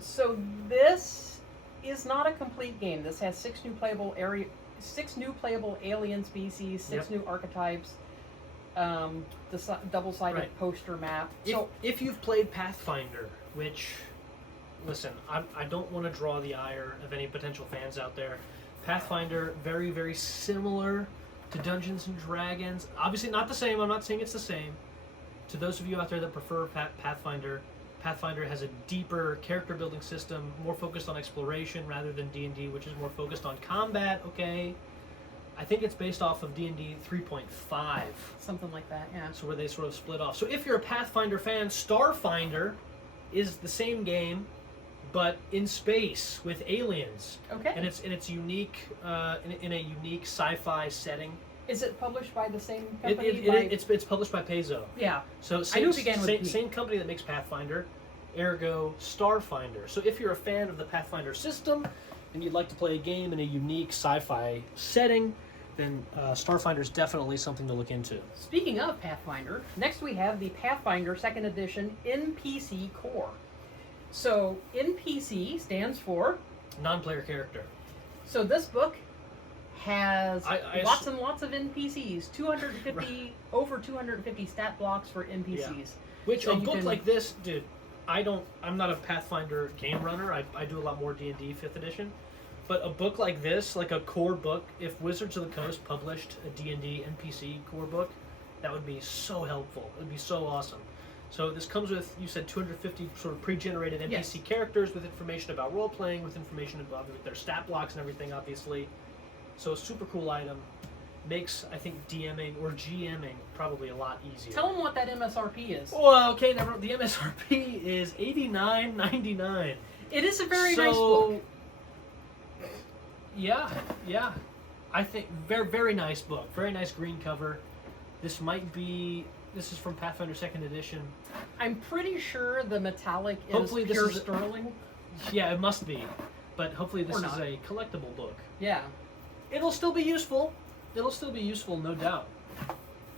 So this is not a complete game. This has 6 new playable alien species, 6 new archetypes, the double-sided Right. poster map. If you've played Pathfinder, which, listen, I don't want to draw the ire of any potential fans out there. Pathfinder, very, very similar to Dungeons and Dragons. Obviously not the same. I'm not saying it's the same. To those of you out there that prefer Pathfinder, Pathfinder has a deeper character building system, more focused on exploration rather than D&D, which is more focused on combat. Okay, I think it's based off of D&D 3.5, Something like that, yeah. so where they sort of split off. So if you're a Pathfinder fan, Starfinder is the same game, but in space with aliens, Okay. and it's unique in a unique sci-fi setting. Is it published by the same It, company? it's published by Paizo. Yeah. So I knew it began with P. same company that makes Pathfinder, ergo Starfinder. So if you're a fan of the Pathfinder system and you'd like to play a game in a unique sci-fi setting, then Starfinder is definitely something to look into. Speaking of Pathfinder, next we have the Pathfinder 2nd Edition NPC Core. So NPC stands for... Non-player character. So this book has I lots and lots of NPCs, 250 Right. over 250 stat blocks for NPCs. Which So a you book can- like this, dude, I'm not a Pathfinder game runner. I do a lot more D&D 5th edition. But a book like this, like a core book, if Wizards of the Coast published a D&D NPC core book, that would be so helpful. It would be so awesome. So this comes with, you said, 250 sort of pre-generated NPC Yes. characters with information about role-playing, with information about their stat blocks and everything, obviously. So a super cool item. Makes, I think, DMing or GMing probably a lot easier. Tell them what that MSRP is. Well, okay, the MSRP is $89.99. It is a very nice book. Yeah. I think very, very nice book. Very nice green cover. This is from Pathfinder 2nd Edition. I'm pretty sure the metallic is Hopefully this pure is- sterling. Yeah, it must be. But hopefully this Or is not. a collectible book. Yeah. It'll still be useful. No doubt.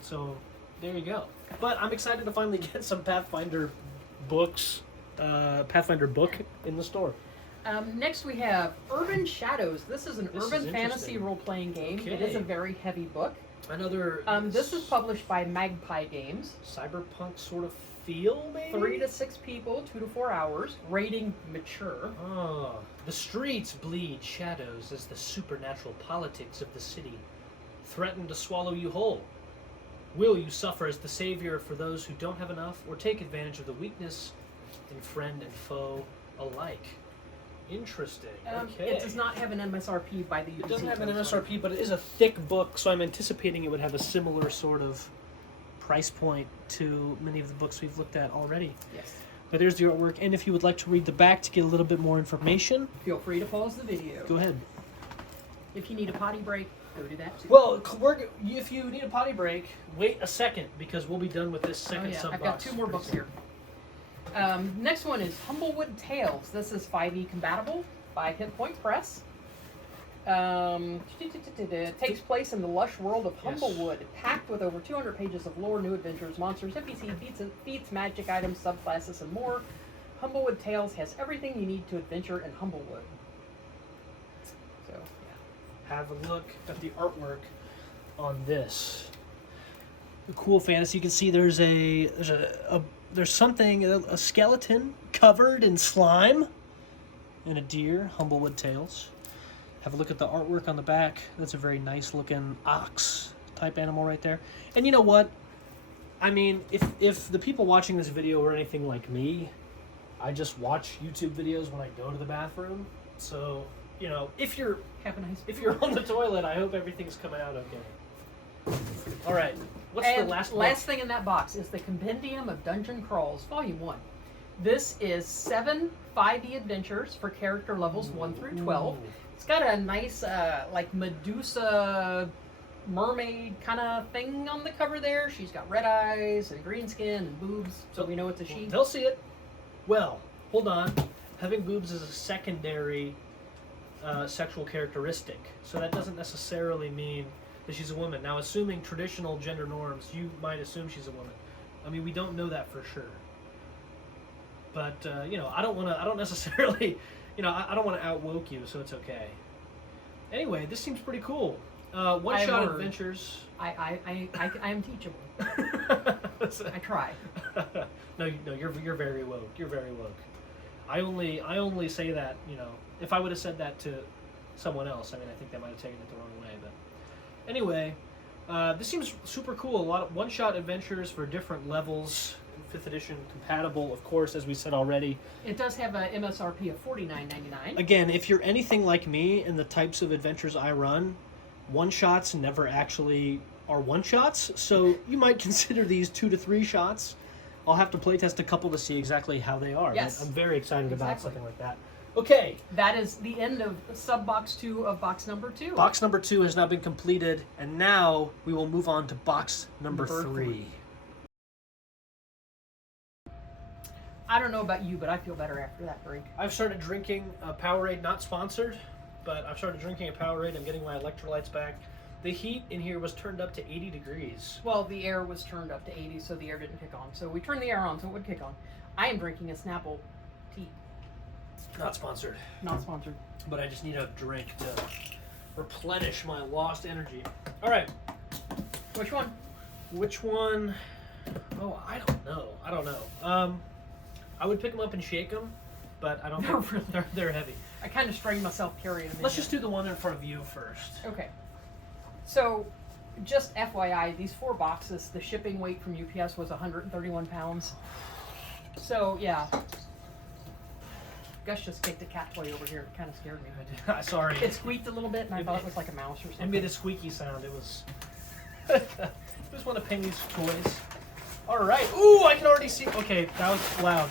So, there you go. But I'm excited to finally get some Pathfinder books, Pathfinder book in the store. Next we have Urban Shadows. This is an This is urban fantasy interesting. role-playing game. It Okay. is a very heavy book. Another This is published by Magpie Games. cyberpunk sort of feel, maybe? 3 to 6 people, 2 to 4 hours. Rating mature. Oh, the streets bleed shadows as the supernatural politics of the city threaten to swallow you whole. Will you suffer as the savior for those who don't have enough, or take advantage of the weakness in friend and foe alike? Interesting. Okay. It does not have an MSRP by the UPC. It doesn't have an I'm sorry. MSRP, but it is a thick book, so I'm anticipating it would have a similar sort of price point to many of the books we've looked at already. Yes. But there's the artwork, and if you would like to read the back to get a little bit more information, Feel free to pause the video. go ahead. If you need a potty break, go do that too. Well, if you need a potty break, wait a second, because we'll be done with this second sub I've got 2 more books here. Next one is Humblewood Tales. This is 5e compatible by Hit Point Press. Takes place in the lush world of Yes. Humblewood, packed with over 200 pages of lore, new adventures, monsters, NPC, feats, magic items, subclasses, and more. Humblewood Tales has everything you need to adventure in Humblewood. So, yeah. Have a look at the artwork on this. The cool fantasy. You can see there's a skeleton covered in slime, and a deer. Humblewood Tales. Have a look at the artwork on the back. That's a very nice looking ox type animal right there. And you know what? I mean, if the people watching this video were anything like me, I just watch YouTube videos when I go to the bathroom. So, you know, if you're If you're on the toilet, I hope everything's coming out okay. All right. What's and the last last thing in that box is the Compendium of Dungeon Crawls, Volume 1. This is 7 5e adventures for character levels 1 through 12. Ooh. It's got a nice, like, Medusa mermaid kind of thing on the cover there. She's got red eyes and green skin and boobs, so we know it's a she. They'll see it. Well, hold on. Having boobs is a secondary sexual characteristic, so that doesn't necessarily mean that she's a woman. Now, assuming traditional gender norms, you might assume she's a woman. I mean, we don't know that for sure. But you know, I don't necessarily, you know, I don't want to outwoke you, so it's okay. Anyway, this seems pretty cool. One-shot heard. adventures. I am teachable. I try. No, you're very woke. You're very woke. I only say that, you know, if I would have said that to someone else, I mean, I think they might have taken it the wrong way. But anyway, this seems super cool. A lot of one-shot adventures for different levels. 5th edition compatible, of course, as we said already. It does have a MSRP of $49.99. Again, if you're anything like me and the types of adventures I run, one-shots never actually are one-shots, so you might consider these 2 to 3 shots. I'll have to playtest a couple to see exactly how they are. Yes. I'm very excited about Exactly. something like that. Okay. That is the end of sub-box 2 of box number 2. Box number 2 has now been completed, and now we will move on to box number 3. 3. I don't know about you, but I feel better after that drink. I've started drinking a Powerade, not sponsored, but I've started drinking a Powerade. I'm getting my electrolytes back. The heat in here was turned up to 80 degrees. Well, the air was turned up to 80, so the air didn't kick on. So we turned the air on, so it would kick on. I am drinking a Snapple tea. Not sponsored, Not sponsored. but I just need a drink to replenish my lost energy. All right, Which one? which one? Oh, I don't know. I would pick them up and shake them, but I don't They're think really- they're heavy. I kind of strained myself carrying them. Let's just do the one in front of you first. Okay. So, just FYI, these 4 boxes, the shipping weight from UPS was 131 pounds. So, yeah. Gus just kicked a cat toy over here. It kind of scared me. Sorry. It squeaked a little bit, and I thought it was like a mouse or It something. made a squeaky sound. It was. I just want to ping these toys. All right. Ooh, I can already see. Okay, that was loud.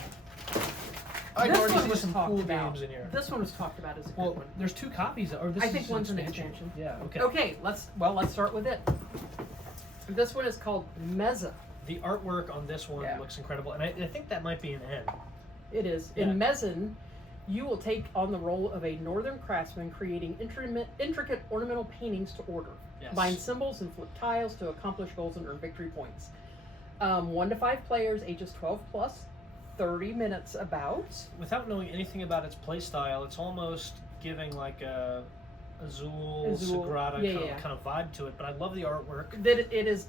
I can This already one see was some talked cool about. games in here. This one was talked about as a good Well, one. there's 2 copies, or this I is think one's an expansion. Yeah. Okay. Okay, let's start with it. This one is called Meza. The artwork on this one Yeah. looks incredible, and I think that might be an N. It is. Yeah. In Mezin, you will take on the role of a northern craftsman creating intricate ornamental paintings to order. Yes. Bind symbols and flip tiles to accomplish goals and earn victory points. 1 to 5 players, ages 12 plus, 30 minutes about. Without knowing anything about its play style, it's almost giving like a Azul, Azul, Sagrada yeah. kind of vibe to it, but I love the artwork. That it is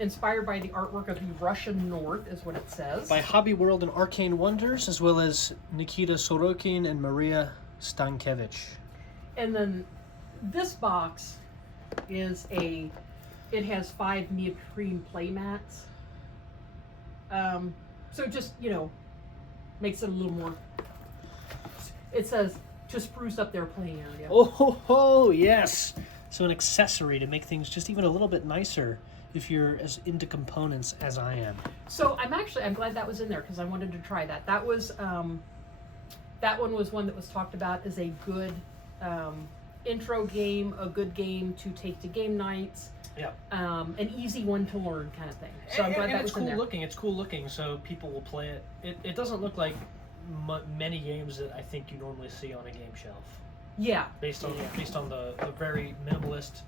inspired by the artwork of the Russian North, is what it says. By Hobby World and Arcane Wonders, as well as Nikita Sorokin and Maria Stankiewicz. And then this box is it has 5 neoprene play mats. So just, makes it a little more, it says to spruce up their playing area. Oh, yes. So an accessory to make things just even a little bit nicer if you're as into components as I am. So I'm glad that was in there because I wanted to try that. That was, that one was one that was talked about as a good intro game, a good game to take to game nights. Yeah. An easy one to learn kind of thing. So I'm glad and that it's was in there. It's cool looking, so people will play it. It doesn't look like many games that I think you normally see on a game shelf. Yeah. Based on the very minimalist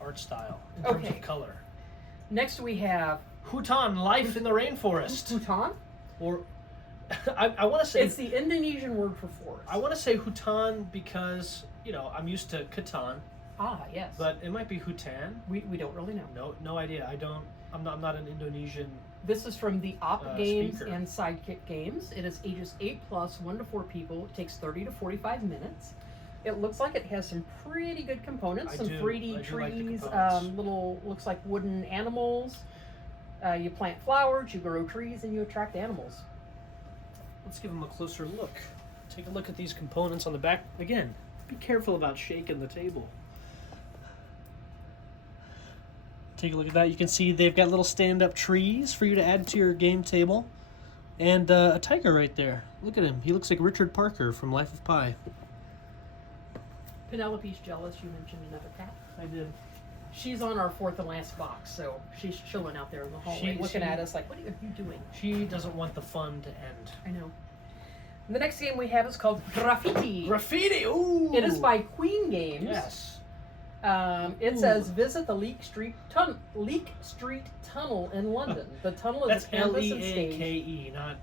art style in terms Okay. of color. Next we have Hutan, Life in the Rainforest. Bhutan. Or I want to say It's the Indonesian word for forest. I want to say Hutan because I'm used to Catan, Ah, yes. but it might be Hutan. we don't really know. No idea. I'm not an Indonesian. This is from the Op Games speaker. and Sidekick Games. It is ages 8 plus, 1 to 4 people. It takes 30 to 45 minutes. It looks like it has some pretty good components. Some 3D I do like the trees, components. little, looks like wooden animals. You plant flowers, you grow trees, and you attract animals. Let's give them a closer look. Take a look at these components on the back. Again, be careful about shaking the table. Take a look at that. You can see they've got little stand-up trees for you to add to your game table. And a tiger right there. Look at him. He looks like Richard Parker from Life of Pi. Penelope's jealous you mentioned another cat. I did. She's on our 4th and last box, so she's chilling out there in the hallway, She- looking at us like, what are you doing? She doesn't want the fun to end. I know. The next game we have is called Graffiti. Graffiti! Ooh! It is by Queen Games. Yes. It Ooh. says visit the Leek Street Tunnel in London. The tunnel is That's a canvas and stage. Leake, not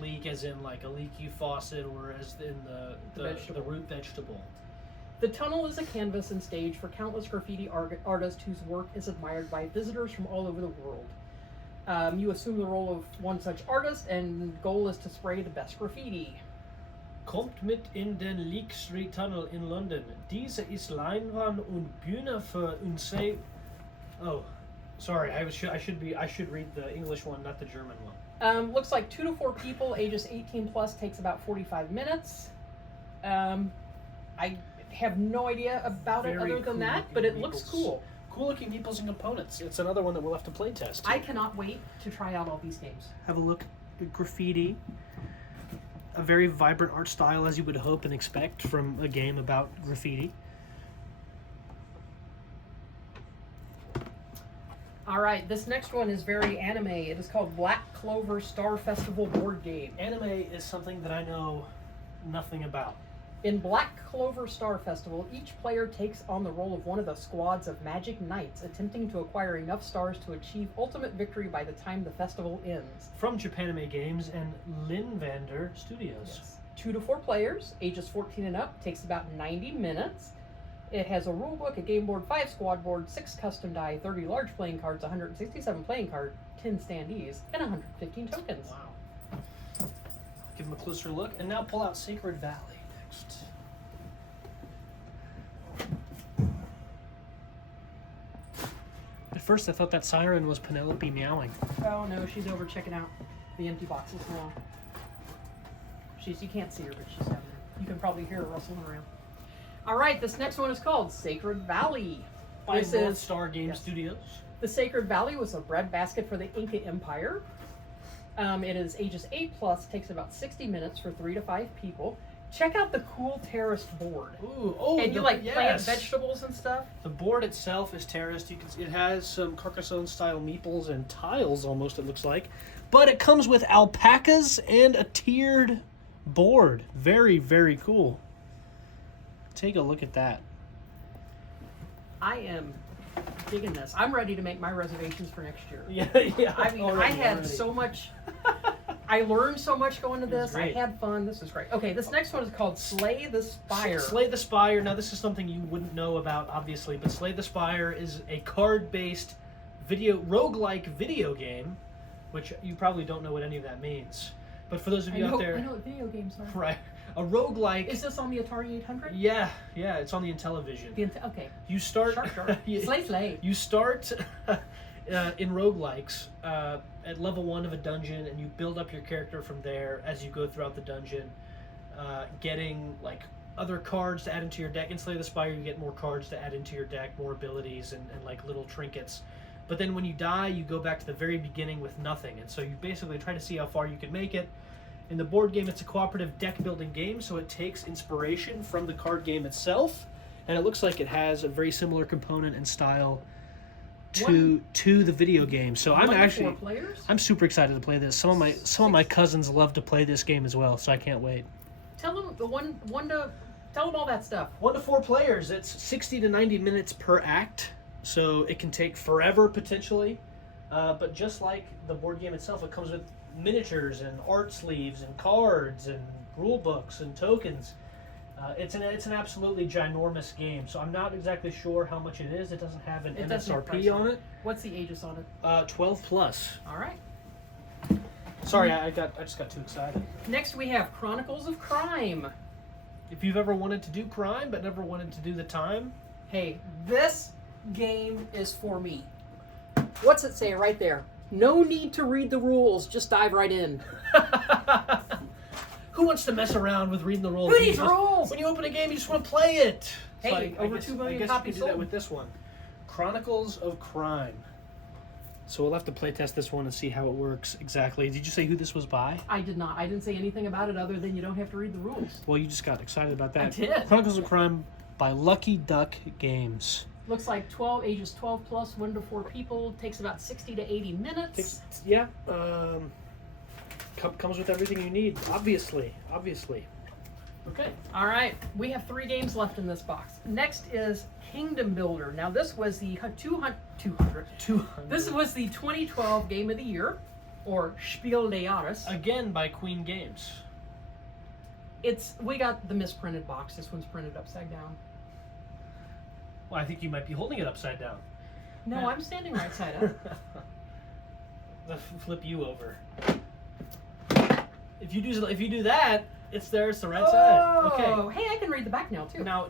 leak as in like a leaky faucet or as in the vegetable. root vegetable. The tunnel is a canvas and stage for countless graffiti artists whose work is admired by visitors from all over the world. You assume the role of one such artist, and the goal is to spray the best graffiti. Kommt mit in den Leek Street Tunnel in London. Diese ist Leinwand und Bühne für unsere... Oh, Sorry, I should read the English one, not the German one. Looks like 2 to 4 people, ages 18 plus, takes about 45 minutes. I have no idea about it Very other than cool that, looking but it looks meeples. cool. Cool looking meeples and components. It's another one that we'll have to play test. I cannot wait to try out all these games. Have a look at graffiti. A very vibrant art style, as you would hope and expect from a game about graffiti. All right, this next one is very anime. It is called Black Clover Star Festival board game. Anime is something that I know nothing about. In Black Clover Star Festival, each player takes on the role of one of the squads of magic knights, attempting to acquire enough stars to achieve ultimate victory by the time the festival ends. From Japanime Games and Linvander Studios. Yes. 2 to 4 players, ages 14 and up, takes about 90 minutes. It has a rule book, a game board, 5 squad boards, 6 custom die, 30 large playing cards, 167 playing cards, 10 standees, and 115 tokens. Wow. Give them a closer look. And now pull out Sacred Valley next. At first I thought that siren was Penelope meowing. Oh no, she's over checking out the empty boxes now. You can't see her, but she's down there. You can probably hear her rustling around. All right, this next one is called Sacred Valley. By This North is- Star Game yes. Studios. The Sacred Valley was a breadbasket for the Inca Empire. It is ages 8 plus, takes about 60 minutes for 3 to 5 people. Check out the cool terraced board. Ooh, oh, And you plant vegetables and stuff. The board itself is terraced. You can see it has some Carcassonne style meeples and tiles almost, it looks like. But it comes with alpacas and a tiered board. Very, very cool. Take a look at that. I am digging this. I'm ready to make my reservations for next year. Yeah. I mean, I had so much. I learned so much going to It was this. I great. had fun. This is great. Okay, this next one is called Slay the Spire. Slay the Spire. Now, this is something you wouldn't know about, obviously, but Slay the Spire is a card-based roguelike video game, which you probably don't know what any of that means. But for those of you out there, I know what video games are. right, a roguelike. Is this on the Atari 800? Yeah, it's on the Intellivision. Okay. You start. Sure. Slay. You start in roguelikes at level 1 of a dungeon, and you build up your character from there as you go throughout the dungeon, getting like other cards to add into your deck. In Slay the Spire, you get more cards to add into your deck, more abilities, and like little trinkets. But then when you die, you go back to the very beginning with nothing, and so you basically try to see how far you can make it. In the board game, it's a cooperative deck-building game, so it takes inspiration from the card game itself, and it looks like it has a very similar component and style to the video game. So I'm super excited to play this. Some of my cousins love to play this game as well, so I can't wait. Tell them tell them all that stuff. 1 to 4 players. It's 60 to 90 minutes per act, so it can take forever potentially. But just like the board game itself, it comes with miniatures and art sleeves and cards and rule books and tokens. It's an absolutely ginormous game, so I'm not exactly sure how much it is. It doesn't have an MSRP on it. What's the ages on it? 12 plus. All right. Sorry, I just got too excited. Next we have Chronicles of Crime. If you've ever wanted to do crime but never wanted to do the time, Hey, this game is for me. What's it say right there? No need to read the rules, just dive right in. who wants to mess around with reading the rules? Who needs rules? When you open a game, you just want to play it. Hey, So over 2 million I guess copies you can do that sold. with this one. Chronicles of Crime. So we'll have to play test this one and see how it works exactly. Did you say who this was by? I did not. I didn't say anything about it other than you don't have to read the rules. Well, you just got excited about that. I did. Chronicles of Crime by Lucky Duck Games. Looks like ages 12 plus, 1 to 4 people. Takes about 60 to 80 minutes. Comes with everything you need, obviously. Okay. All right. We have 3 games left in this box. Next is Kingdom Builder. Now this was the 200. This was the 2012 Game of the Year, or Spiel des Jahres. Again by Queen Games. We got the misprinted box. This one's printed upside down. Well, I think you might be holding it upside down. No, Yeah. I'm standing right side up. Let's flip you over. If you do that, it's there. It's the right side. Okay. Oh, hey, I can read the back now too. Now,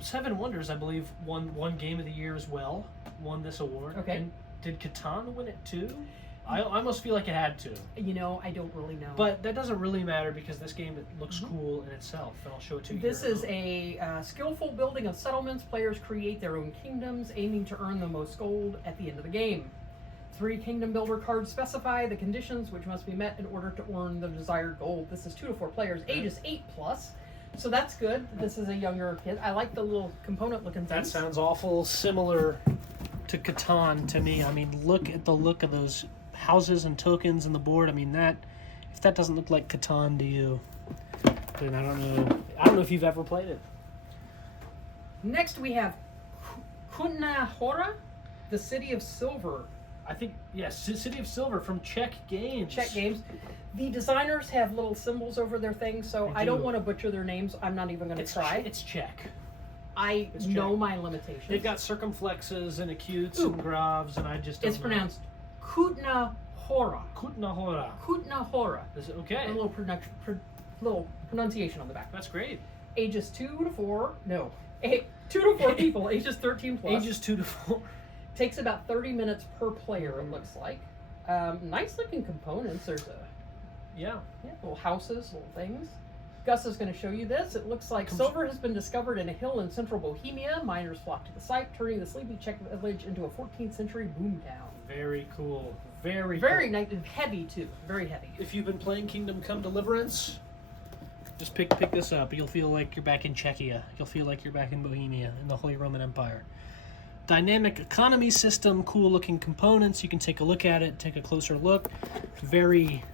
Seven Wonders, I believe, won Game of the Year as well. Won this award. Okay. And did Catan win it too? I almost feel like it had to. You know, I don't really know. But that doesn't really matter because this game looks cool in itself, and I'll show it to you. This is a skillful building of settlements. Players create their own kingdoms, aiming to earn the most gold at the end of the game. 3 kingdom builder cards specify the conditions which must be met in order to earn the desired gold. This is 2 to 4 players, ages 8+. So that's good. This is a younger kid. I like the little component looking things. That sounds awful similar to Catan to me. I mean, look at the look of those houses and tokens and the board. I mean, if that doesn't look like Catan to you, then I don't know if you've ever played it. Next we have Kutna Hora, the City of Silver. I think, yes, City of Silver from Czech Games. Czech Games. The designers have little symbols over their things, so I don't want to butcher their names. I'm not even going to try. It's Czech. It's know my limitations. They've got circumflexes and acutes and gravs, and I just don't It's know. pronounced Kutna Hora. Kutna Hora. Kutna Hora. Is it okay? A little, little pronunciation on the back. That's great. Ages 2 to 4. No. 2 to 4 people. Ages 13+. Ages 2 to 4. Takes about 30 minutes per player, it looks like. Nice looking components. There's little houses, little things. Gus is going to show you this. It looks like silver has been discovered in a hill in central Bohemia. Miners flock to the site, turning the sleepy Czech village into a 14th century boomtown. Very cool. Very cool. nice. Heavy too. Very heavy. If you've been playing Kingdom Come Deliverance, just pick this up. You'll feel like you're back in Czechia. You'll feel like you're back in Bohemia, in the Holy Roman Empire. Dynamic economy system, cool looking components. You can take a look at it, take a closer look. Very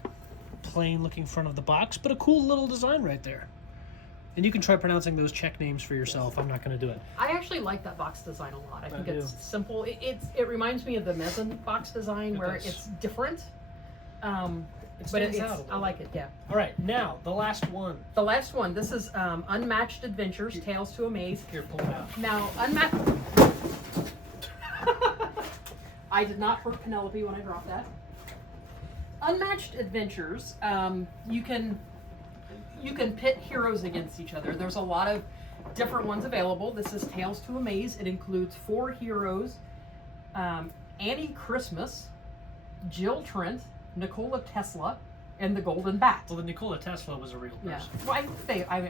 plain looking front of the box, but a cool little design right there. And you can try pronouncing those Czech names for yourself. I'm not going to do it. I actually like that box design a lot. I think it's simple. It reminds me of the Mezen box design where it's different. I like it, yeah. All right, now the last one. The last one. This is Unmatched Adventures, Tales to Amaze. Here, pull it out. Now, Unmatched... I did not hurt Penelope when I dropped that. Unmatched Adventures, you can pit heroes against each other. There's a lot of different ones available. This is Tales to Amaze. It includes 4 heroes. Annie Christmas, Jill Trent, Nikola Tesla, and the Golden Bat. Well, the Nikola Tesla was a real person. Yeah. Well, I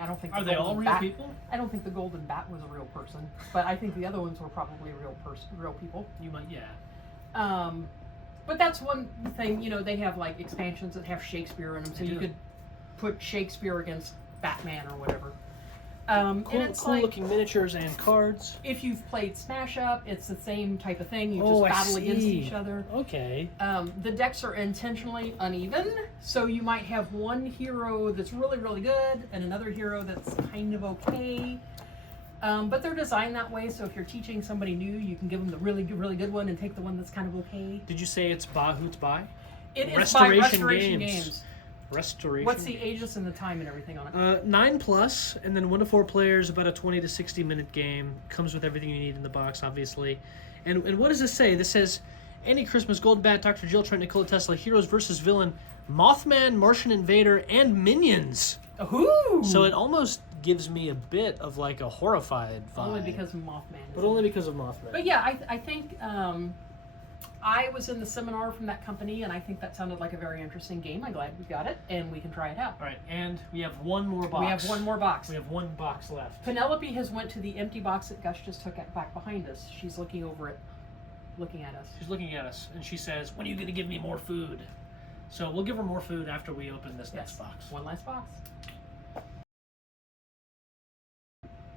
don't think. Are they all real people? I don't think the Golden Bat was a real person, but I think the other ones were probably real people. You might, yeah. But that's one thing. You know, they have like expansions that have Shakespeare in them, so you could put Shakespeare against Batman or whatever. Cool looking miniatures and cards. If you've played Smash Up, it's the same type of thing. You just battle against each other. Okay. The decks are intentionally uneven, so you might have one hero that's really, really good and another hero that's kind of okay. But they're designed that way, so if you're teaching somebody new, you can give them the really good one and take the one that's kind of okay. Did you say it's who it's by? It is by Restoration Games. Restoration. What's the ages and the time and everything on it? 9+, and then 1 to 4 players, about a 20 to 60 minute game. Comes with everything you need in the box, obviously. And what does this say? This says, Annie Christmas, Golden Bat, Dr. Jill Trent, Nikola Tesla, heroes versus villain, Mothman, Martian Invader, and minions. Ooh! So it almost gives me a bit of like a horrified vibe. Only because of Mothman. But only because of Mothman. But yeah, I think I was in the seminar from that company, and I think that sounded like a very interesting game. I'm glad we got it, and we can try it out. All right, and we have one more box. We have one more box. We have one box left. Penelope has went to the empty box that Gus just took back behind us. She's looking over it, looking at us. She's looking at us, and she says, when are you going to give me more food? So we'll give her more food after we open this next box. One last box.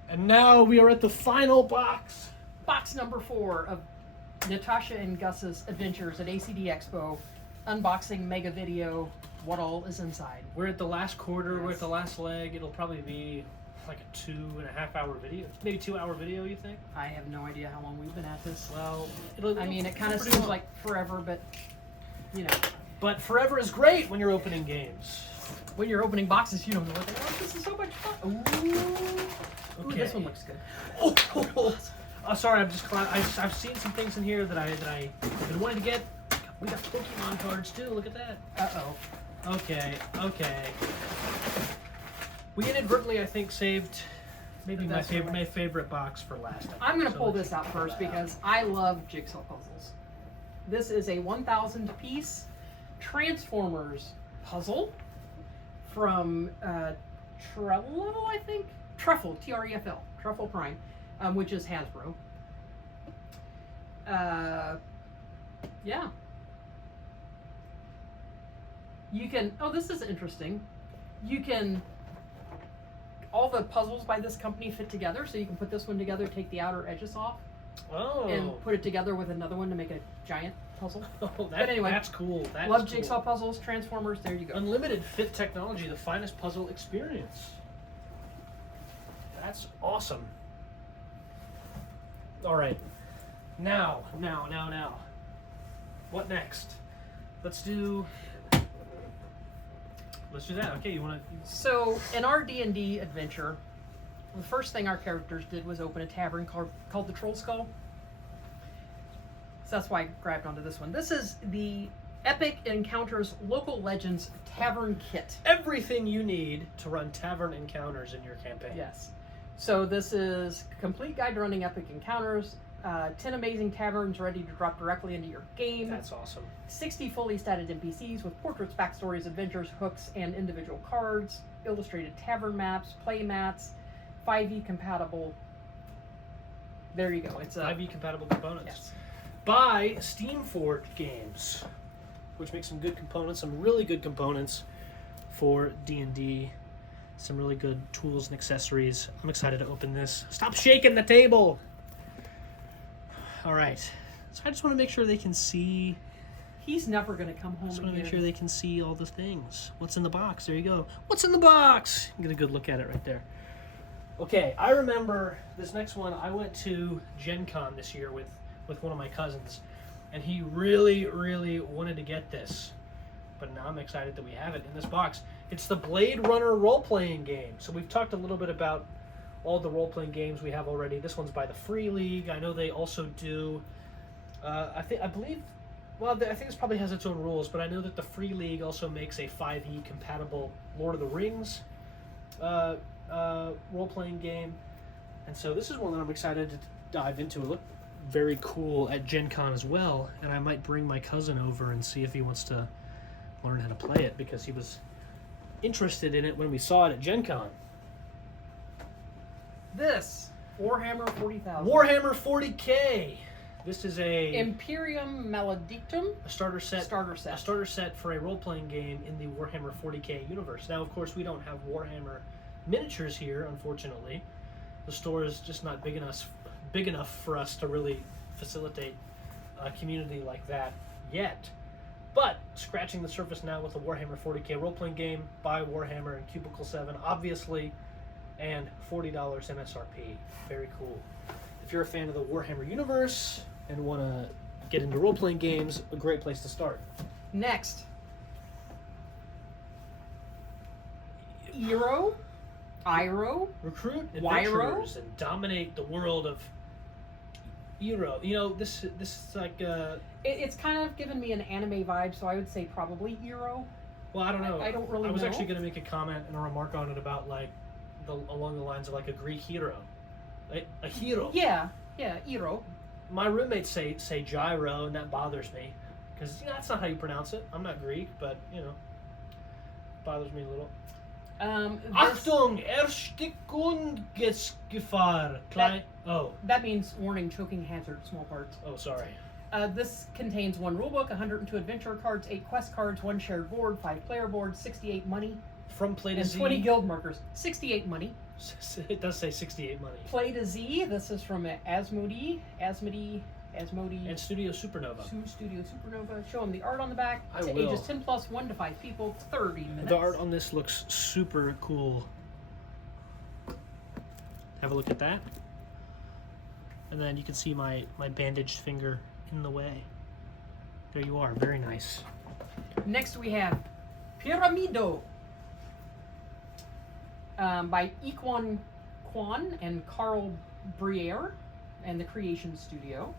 And now we are at the final box. Box number 4 of Natasha and Gus's adventures at ACD Expo. Unboxing mega video. What all is inside? We're at the last quarter. Yes. We're at the last leg. It'll probably be like a 2.5 hour video. Maybe 2 hour video, you think? I have no idea how long we've been at this. Well, I mean, it kind of seems like forever, but, you know. But forever is great when you're opening games. When you're opening boxes, you don't know what they are. This is so much fun. Ooh. Okay. Ooh, this one looks good. Oh, sorry, I've seen some things in here that I've been wanting to get. We got Pokemon cards too. Look at that. Uh-oh. Okay. We inadvertently, I think, saved Maybe my That's favorite, right. my favorite box for last. I I'm think. going to So pull let's this out pull first that out. because I love jigsaw puzzles. This is a 1,000 piece Transformers puzzle from Trello, I think? Truffle, T-R-E-F-L, Truffle Prime, which is Hasbro. Yeah. You can, oh, this is interesting. You can, all the puzzles by this company fit together, so you can put this one together, take the outer edges off, Oh. and put it together with another one to make a giant puzzle. Oh, But anyway, that's cool. That Love is cool. jigsaw puzzles, Transformers, there you go. Unlimited fit technology, the finest puzzle experience. That's awesome. All right. Now. What next? Let's do that. Okay, you want to? So, in our D&D adventure, the first thing our characters did was open a tavern called the Troll Skull. So that's why I grabbed onto this one. This is the Epic Encounters Local Legends Tavern Kit. Everything you need to run tavern encounters in your campaign. Yes. So this is complete guide to running Epic Encounters, 10 amazing taverns ready to drop directly into your game. That's awesome. 60 fully statted NPCs with portraits, backstories, adventures, hooks, and individual cards, illustrated tavern maps, play mats, 5e compatible. There you go. It's a 5e compatible components. Yes. By Steamforged Games, which makes some good components, some really good components for D&D. Some really good tools and accessories. I'm excited to open this. Stop shaking the table! All right. So I just want to make sure they can see. He's never going to come home Just want to again. make sure they can see all the things. What's in the box? There you go. What's in the box? Get a good look at it right there. Okay, I remember this next one. I went to Gen Con this year with one of my cousins, and he really, really wanted to get this. But now I'm excited that we have it in this box. It's the Blade Runner role-playing game. So we've talked a little bit about all the role-playing games we have already. This one's by the Free League. I know they also do. I think this probably has its own rules, but I know that the Free League also makes a 5e compatible Lord of the Rings role-playing game, and so this is one that I'm excited to dive into. It looked very cool at Gen Con as well, and I might bring my cousin over and see if he wants to learn how to play it, because he was interested in it when we saw it at Gen Con. This Warhammer 40,000. Warhammer 40K. This is a Imperium Maledictum starter set. starter set. A starter set for a role-playing game in the Warhammer 40K universe. Now, of course, we don't have Warhammer miniatures here, unfortunately. The store is just not big enough for us to really facilitate a community like that yet. But scratching the surface now with the Warhammer 40K role-playing game by Warhammer and Cubicle 7, obviously, and $40 MSRP. Very cool. If you're a fan of the Warhammer universe and want to get into role-playing games, a great place to start. Next. Eero. Iro. Recruit Wyro? adventurers and dominate the world of Eero. You know, this is like It's kind of given me an anime vibe, so I would say probably Eero. well, I don't know. I don't really I was know. actually going to make a comment and a remark on it about like along the lines of like a Greek hero. A hero. Yeah, Eero. My roommates say gyro, and that bothers me because that's not how you pronounce it. I'm not Greek, but it bothers me a little. This- Achtung, Erstickungsgefahr. Klein. Oh, that means warning, choking hazard, small parts. oh, sorry. This contains 1 rulebook, 102 adventure cards, 8 quest cards, 1 shared board, 5 player boards, 68 money, From Play to and Z. 20 guild markers. 68 money. It does say 68 money. Play to Z. This is from Asmodee, And Studio Supernova. Studio Supernova. Show them the art on the back. I To will. ages 10 plus, 1 to 5 people, 30 minutes. The art on this looks super cool. Have a look at that. And then you can see my bandaged finger in the way. There you are. Very nice. Next we have Pyramido by Equan Kwan and Carl Briere and the Creation Studio.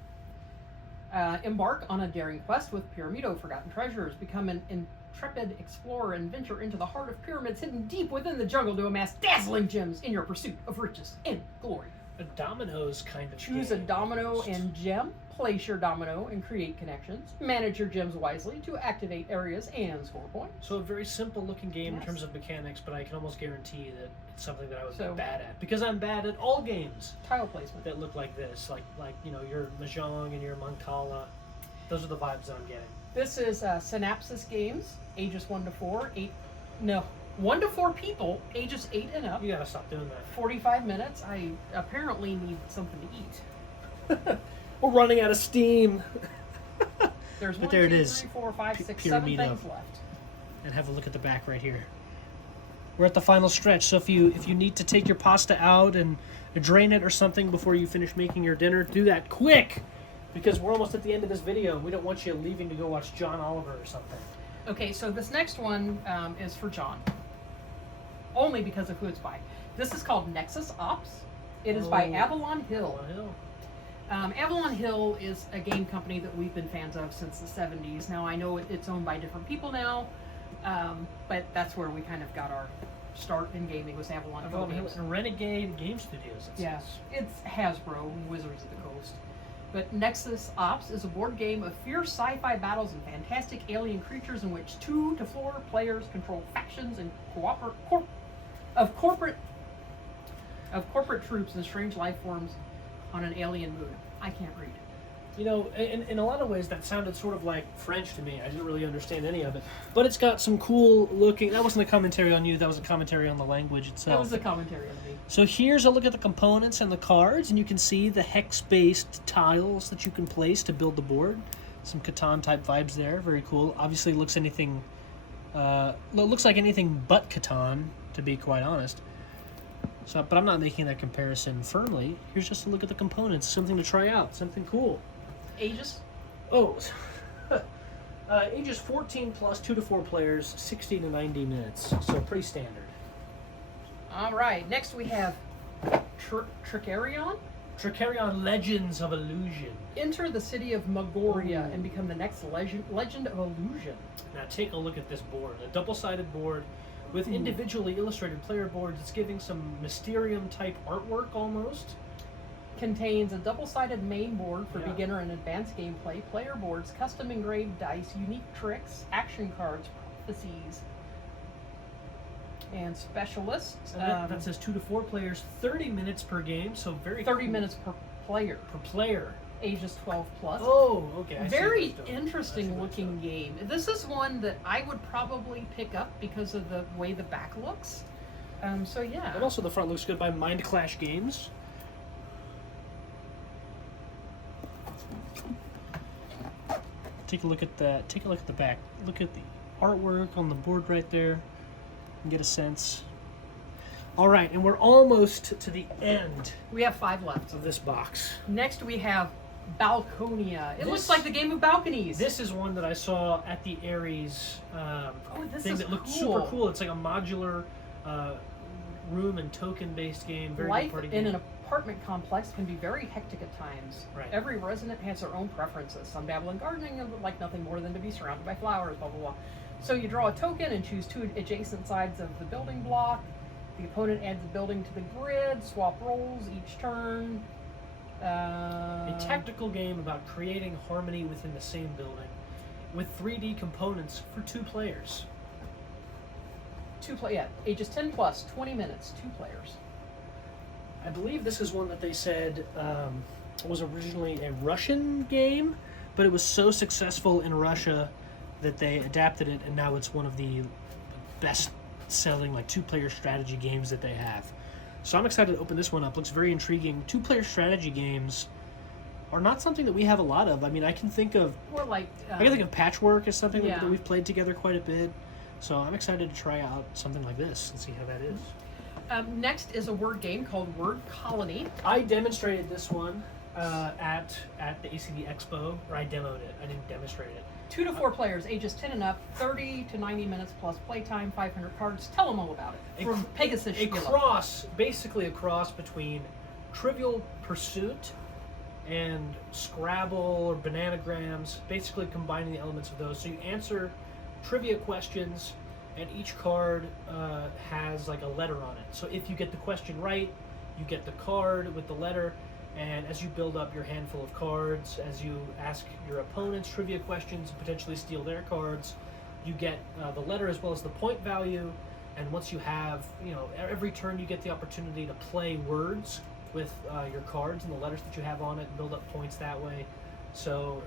Embark on a daring quest with Pyramido Forgotten Treasures. Become an intrepid explorer and venture into the heart of pyramids hidden deep within the jungle to amass dazzling gems in your pursuit of riches and glory. A dominoes kind of Choose game. a domino and gem, place your domino and create connections, manage your gems wisely to activate areas and score points. So a very simple looking game in Yes. terms of mechanics, but I can almost guarantee that it's something that I would So- be bad at, because I'm bad at all games Tile placement. that look like this, like your Mahjong and your Mancala. Those are the vibes that I'm getting. This is Synapsis Games, ages 1 to 4, 1 to 4 people, ages 8 and up. You gotta stop doing that. 45 minutes. I apparently need something to eat. We're running out of steam. There's But 1, there it 2, is. 3, 4, 5, 6, Pyramid 7 of- things left. And have a look at the back right here. We're at the final stretch, so if you need to take your pasta out and drain it or something before you finish making your dinner, do that quick, because we're almost at the end of this video. We don't want you leaving to go watch John Oliver or something. Okay, so this next one is for John. Only because of who it's by. This is called Nexus Ops. It is by Oh. Avalon Hill. Avalon Hill. Avalon Hill is a game company that we've been fans of since the 70s. Now, I know it's owned by different people now, but that's where we kind of got our start in gaming, was Avalon Hill Avalon Hill games. and Renegade Game Studios. It Yeah, says. it's Hasbro and Wizards of the Coast. But Nexus Ops is a board game of fierce sci-fi battles and fantastic alien creatures in which 2 to 4 players control factions and corporate troops and strange life forms on an alien moon. I can't read. You know, in a lot of ways, that sounded sort of like French to me. I didn't really understand any of it. But it's got some cool looking... That wasn't a commentary on you. That was a commentary on the language That itself. was a commentary on me. So here's a look at the components and the cards, and you can see the hex-based tiles that you can place to build the board. Some Catan-type vibes there. Very cool. Obviously looks anything... looks like anything but Catan, to be quite honest. So, but I'm not making that comparison firmly. Here's just a look at the components. Something to try out. Something cool. Aegis? Oh, ages 14 plus, 2 to 4 players, 60 to 90 minutes. So pretty standard. All right. Next we have Tricarion. Tricarion Legends of Illusion. Enter the city of Magoria Ooh. and become the next legend of illusion. Now take a look at this board. A double-sided board with Ooh. individually illustrated player boards. It's giving some Mysterium-type artwork almost. Contains a double-sided main board for Yeah. beginner and advanced gameplay, player boards, custom engraved dice, unique tricks, action cards, prophecies, and specialists. And that says 2 to 4 players, 30 minutes per game, so very 30 cool. minutes per player, per player. ages 12 plus. Oh, okay. I see Very what it's doing. I see interesting what it's looking doing. game. This is one that I would probably pick up because of the way the back looks. So yeah. And also the front looks good by Mind Clash Games. Take a look at that. Take a look at the back. Look at the artwork on the board right there. And get a sense. All right, and we're almost to the end We have 5 left. of this box. Next we have Balconia. It This- looks like the game of balconies. This is one that I saw at the Aries this thing is that looked cool. super cool. It's like a modular room and token-based game. Very Life good party in game. an apartment complex can be very hectic at times. Right. Every resident has their own preferences. Some dabble in gardening and would like nothing more than to be surrounded by flowers, blah, blah, blah. So you draw a token and choose 2 adjacent sides of the building block. The opponent adds a building to the grid, swap roles each turn. A tactical game about creating harmony within the same building with 3D components for 2 players. Ages 10 plus, 20 minutes, 2 players. I believe this is one that they said was originally a Russian game, but it was so successful in Russia that they adapted it, and now it's one of the best-selling like 2-player strategy games that they have. So I'm excited to open this one up. Looks very intriguing. 2-player strategy games are not something that we have a lot of. I mean, I can think of Or like... I can think of Patchwork as something Yeah. that we've played together quite a bit. So I'm excited to try out something like this and see how that is. next is a word game called Word Colony. I demonstrated this one at the ACD Expo, or I demoed it. I didn't demonstrate it. 2 to 4 players, ages 10 and up, 30 to 90 minutes plus playtime, 500 cards. Tell them all about it. From Pegasus A Spiele. cross, basically a cross between Trivial Pursuit and Scrabble or Bananagrams, basically combining the elements of those. So you answer trivia questions, and each card has like a letter on it. So if you get the question right, you get the card with the letter. And as you build up your handful of cards, as you ask your opponents trivia questions and potentially steal their cards, you get the letter as well as the point value. And once you have, every turn you get the opportunity to play words with your cards and the letters that you have on it and build up points that way. So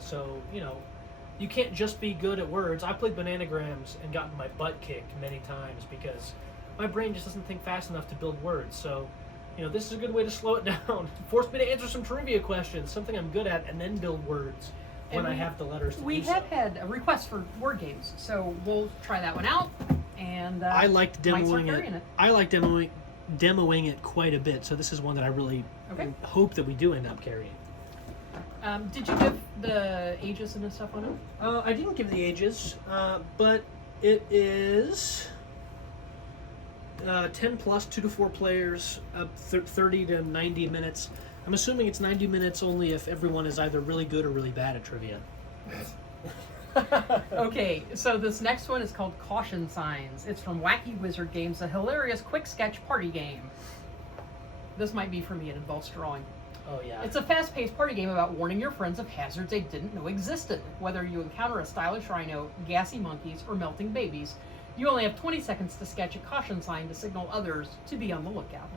you can't just be good at words. I played Bananagrams and gotten my butt kicked many times because my brain just doesn't think fast enough to build words. So, this is a good way to slow it down. Force me to answer some trivia questions, something I'm good at, and then build words when I have the letters to do so. We have had a request for word games, so we'll try that one out. And I liked demoing it. I like demoing it quite a bit. So this is one that I really hope that we do end up carrying. Did you give the ages and the stuff on it? I didn't give the ages, but it is 10 plus, 2 to 4 players, 30 to 90 minutes. I'm assuming it's 90 minutes only if everyone is either really good or really bad at trivia. Okay, so this next one is called Caution Signs. It's from Wacky Wizard Games, a hilarious quick sketch party game. This might be for me, it involves drawing. Oh, yeah. It's a fast-paced party game about warning your friends of hazards they didn't know existed. Whether you encounter a stylish rhino, gassy monkeys, or melting babies, you only have 20 seconds to sketch a caution sign to signal others to be on the lookout.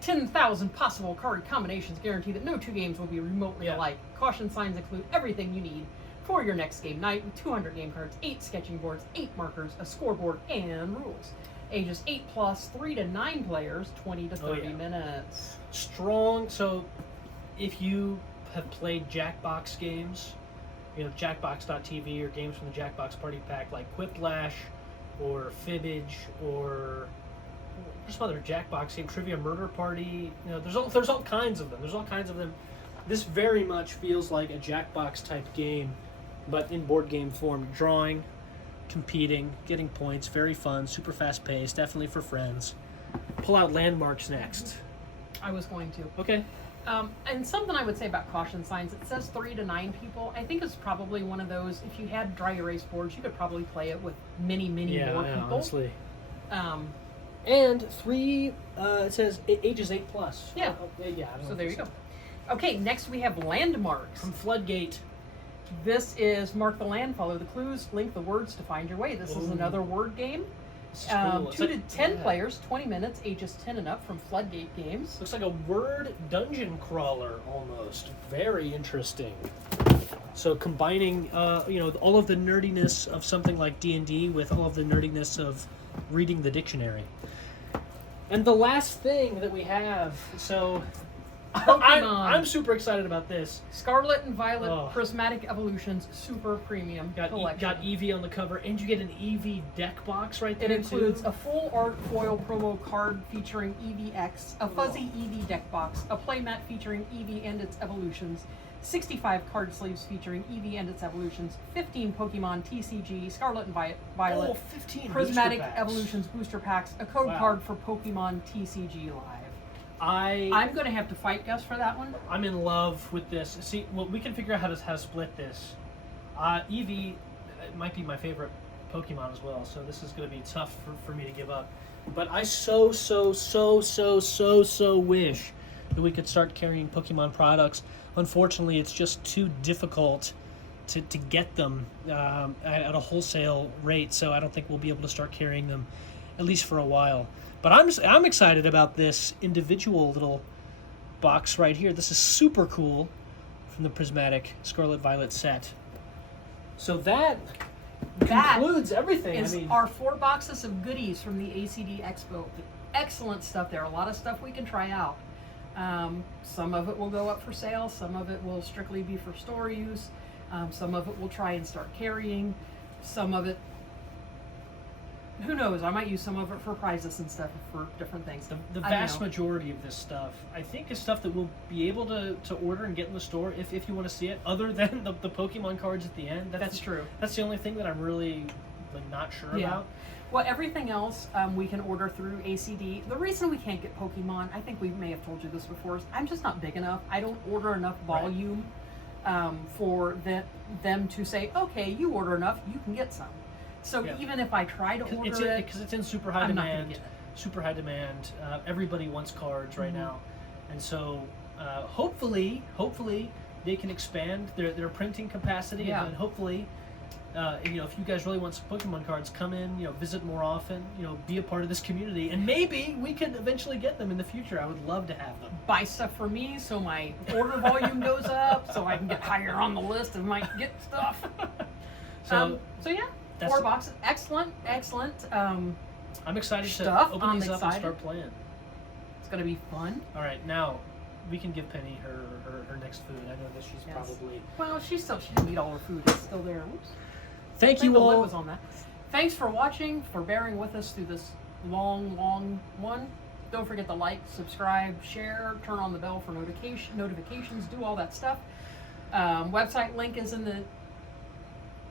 10,000 possible card combinations guarantee that no two games will be remotely alike. Caution signs include everything you need for your next game night with 200 game cards, 8 sketching boards, 8 markers, a scoreboard, and rules. Ages 8 plus, 3 to 9 players, 20 to 30 minutes. Strong. So if you have played Jackbox games, Jackbox.tv or games from the Jackbox Party Pack like Quiplash or Fibbage or some other Jackbox game, Trivia Murder Party, there's all kinds of them. This very much feels like a Jackbox type game, but in board game form. Drawing, competing, getting points, very fun, super fast paced, definitely for friends. Pull out landmarks next. I was going to. Okay. And something I would say about caution signs, it says 3 to 9 people. I think it's probably one of those, if you had dry erase boards, you could probably play it with many more people. Honestly. And 3, it says ages 8 plus. Yeah. So there you go. Okay, next we have Landmarks. From Floodgate. This is mark the land, follow the clues, link the words to find your way. This is another word game. Cool. 2 to 10 players, 20 minutes, ages 10 and up, from Floodgate Games. Looks like a word dungeon crawler almost. Very interesting. So combining, all of the nerdiness of something like D&D with all of the nerdiness of reading the dictionary. And the last thing that we have, so I'm super excited about this. Scarlet and Violet Prismatic Evolutions Super Premium Collection. Got Eevee on the cover, and you get an Eevee deck box right there. It includes a full art foil promo card featuring Eevee X, a fuzzy Eevee deck box, a playmat featuring Eevee and its evolutions, 65 card sleeves featuring Eevee and its evolutions, 15 Pokemon TCG Scarlet and Violet 15 Prismatic Evolutions booster packs, a code card for Pokemon TCG Live. I'm going to have to fight Gus for that one. I'm in love with this. See, well, we can figure out how to split this. Eevee might be my favorite Pokemon as well, so this is going to be tough for me to give up. But I so wish that we could start carrying Pokemon products. Unfortunately, it's just too difficult to get them at a wholesale rate, so I don't think we'll be able to start carrying them, at least for a while. But I'm excited about this individual little box right here. This is super cool from the Prismatic Scarlet Violet set. So that concludes everything. Is our 4 boxes of goodies from the ACD Expo. Excellent stuff there. A lot of stuff we can try out. Some of it will go up for sale. Some of it will strictly be for store use. Some of it we'll try and start carrying. Some of it, who knows, I might use some of it for prizes and stuff for different things. The vast majority of this stuff, I think, is stuff that we'll be able to order and get in the store if you want to see it, other than the Pokemon cards at the end. That's true. That's the only thing that I'm really not sure about. Well, everything else we can order through ACD. The reason we can't get Pokemon, I think we may have told you this before, is I'm just not big enough. I don't order enough volume for them to say, okay, you order enough, you can get some. So Yeah. even if I try to order it, because it's in super high I'm not gonna demand. get it. Super high demand. Everybody wants cards right Mhm. now, and so hopefully they can expand their printing capacity, Yeah. and hopefully. If you guys really want some Pokemon cards, come in, visit more often, be a part of this community, and maybe we could eventually get them in the future. I would love to have them. buy stuff for me so my order volume goes up, so I can get higher on the list and might get stuff. So So yeah, that's- 4 boxes. Excellent. I'm excited Stuff, to open I'm these up and excited. start playing. It's gonna be fun. All right, now we can give Penny her next food. I know that she's Yes. probably. Well, she didn't eat all her food. It's still there. Oops. Thank I think you the lid all. was on that. Thanks for watching, for bearing with us through this long one. Don't forget to like, subscribe, share, turn on the bell for notifications, do all that stuff. Website link is in the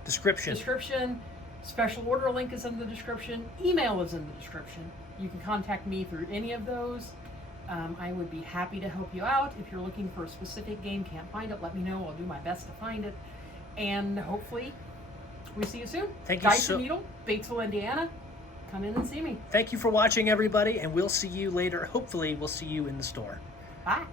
description. Special order link is in the description. Email is in the description. You can contact me through any of those. I would be happy to help you out. If you're looking for a specific game, can't find it, let me know. I'll do my best to find it. And hopefully, we see you soon. Thank you Dice and Needle, Batesville, Indiana. Come in and see me. Thank you for watching, everybody, and we'll see you later. Hopefully, we'll see you in the store. Bye.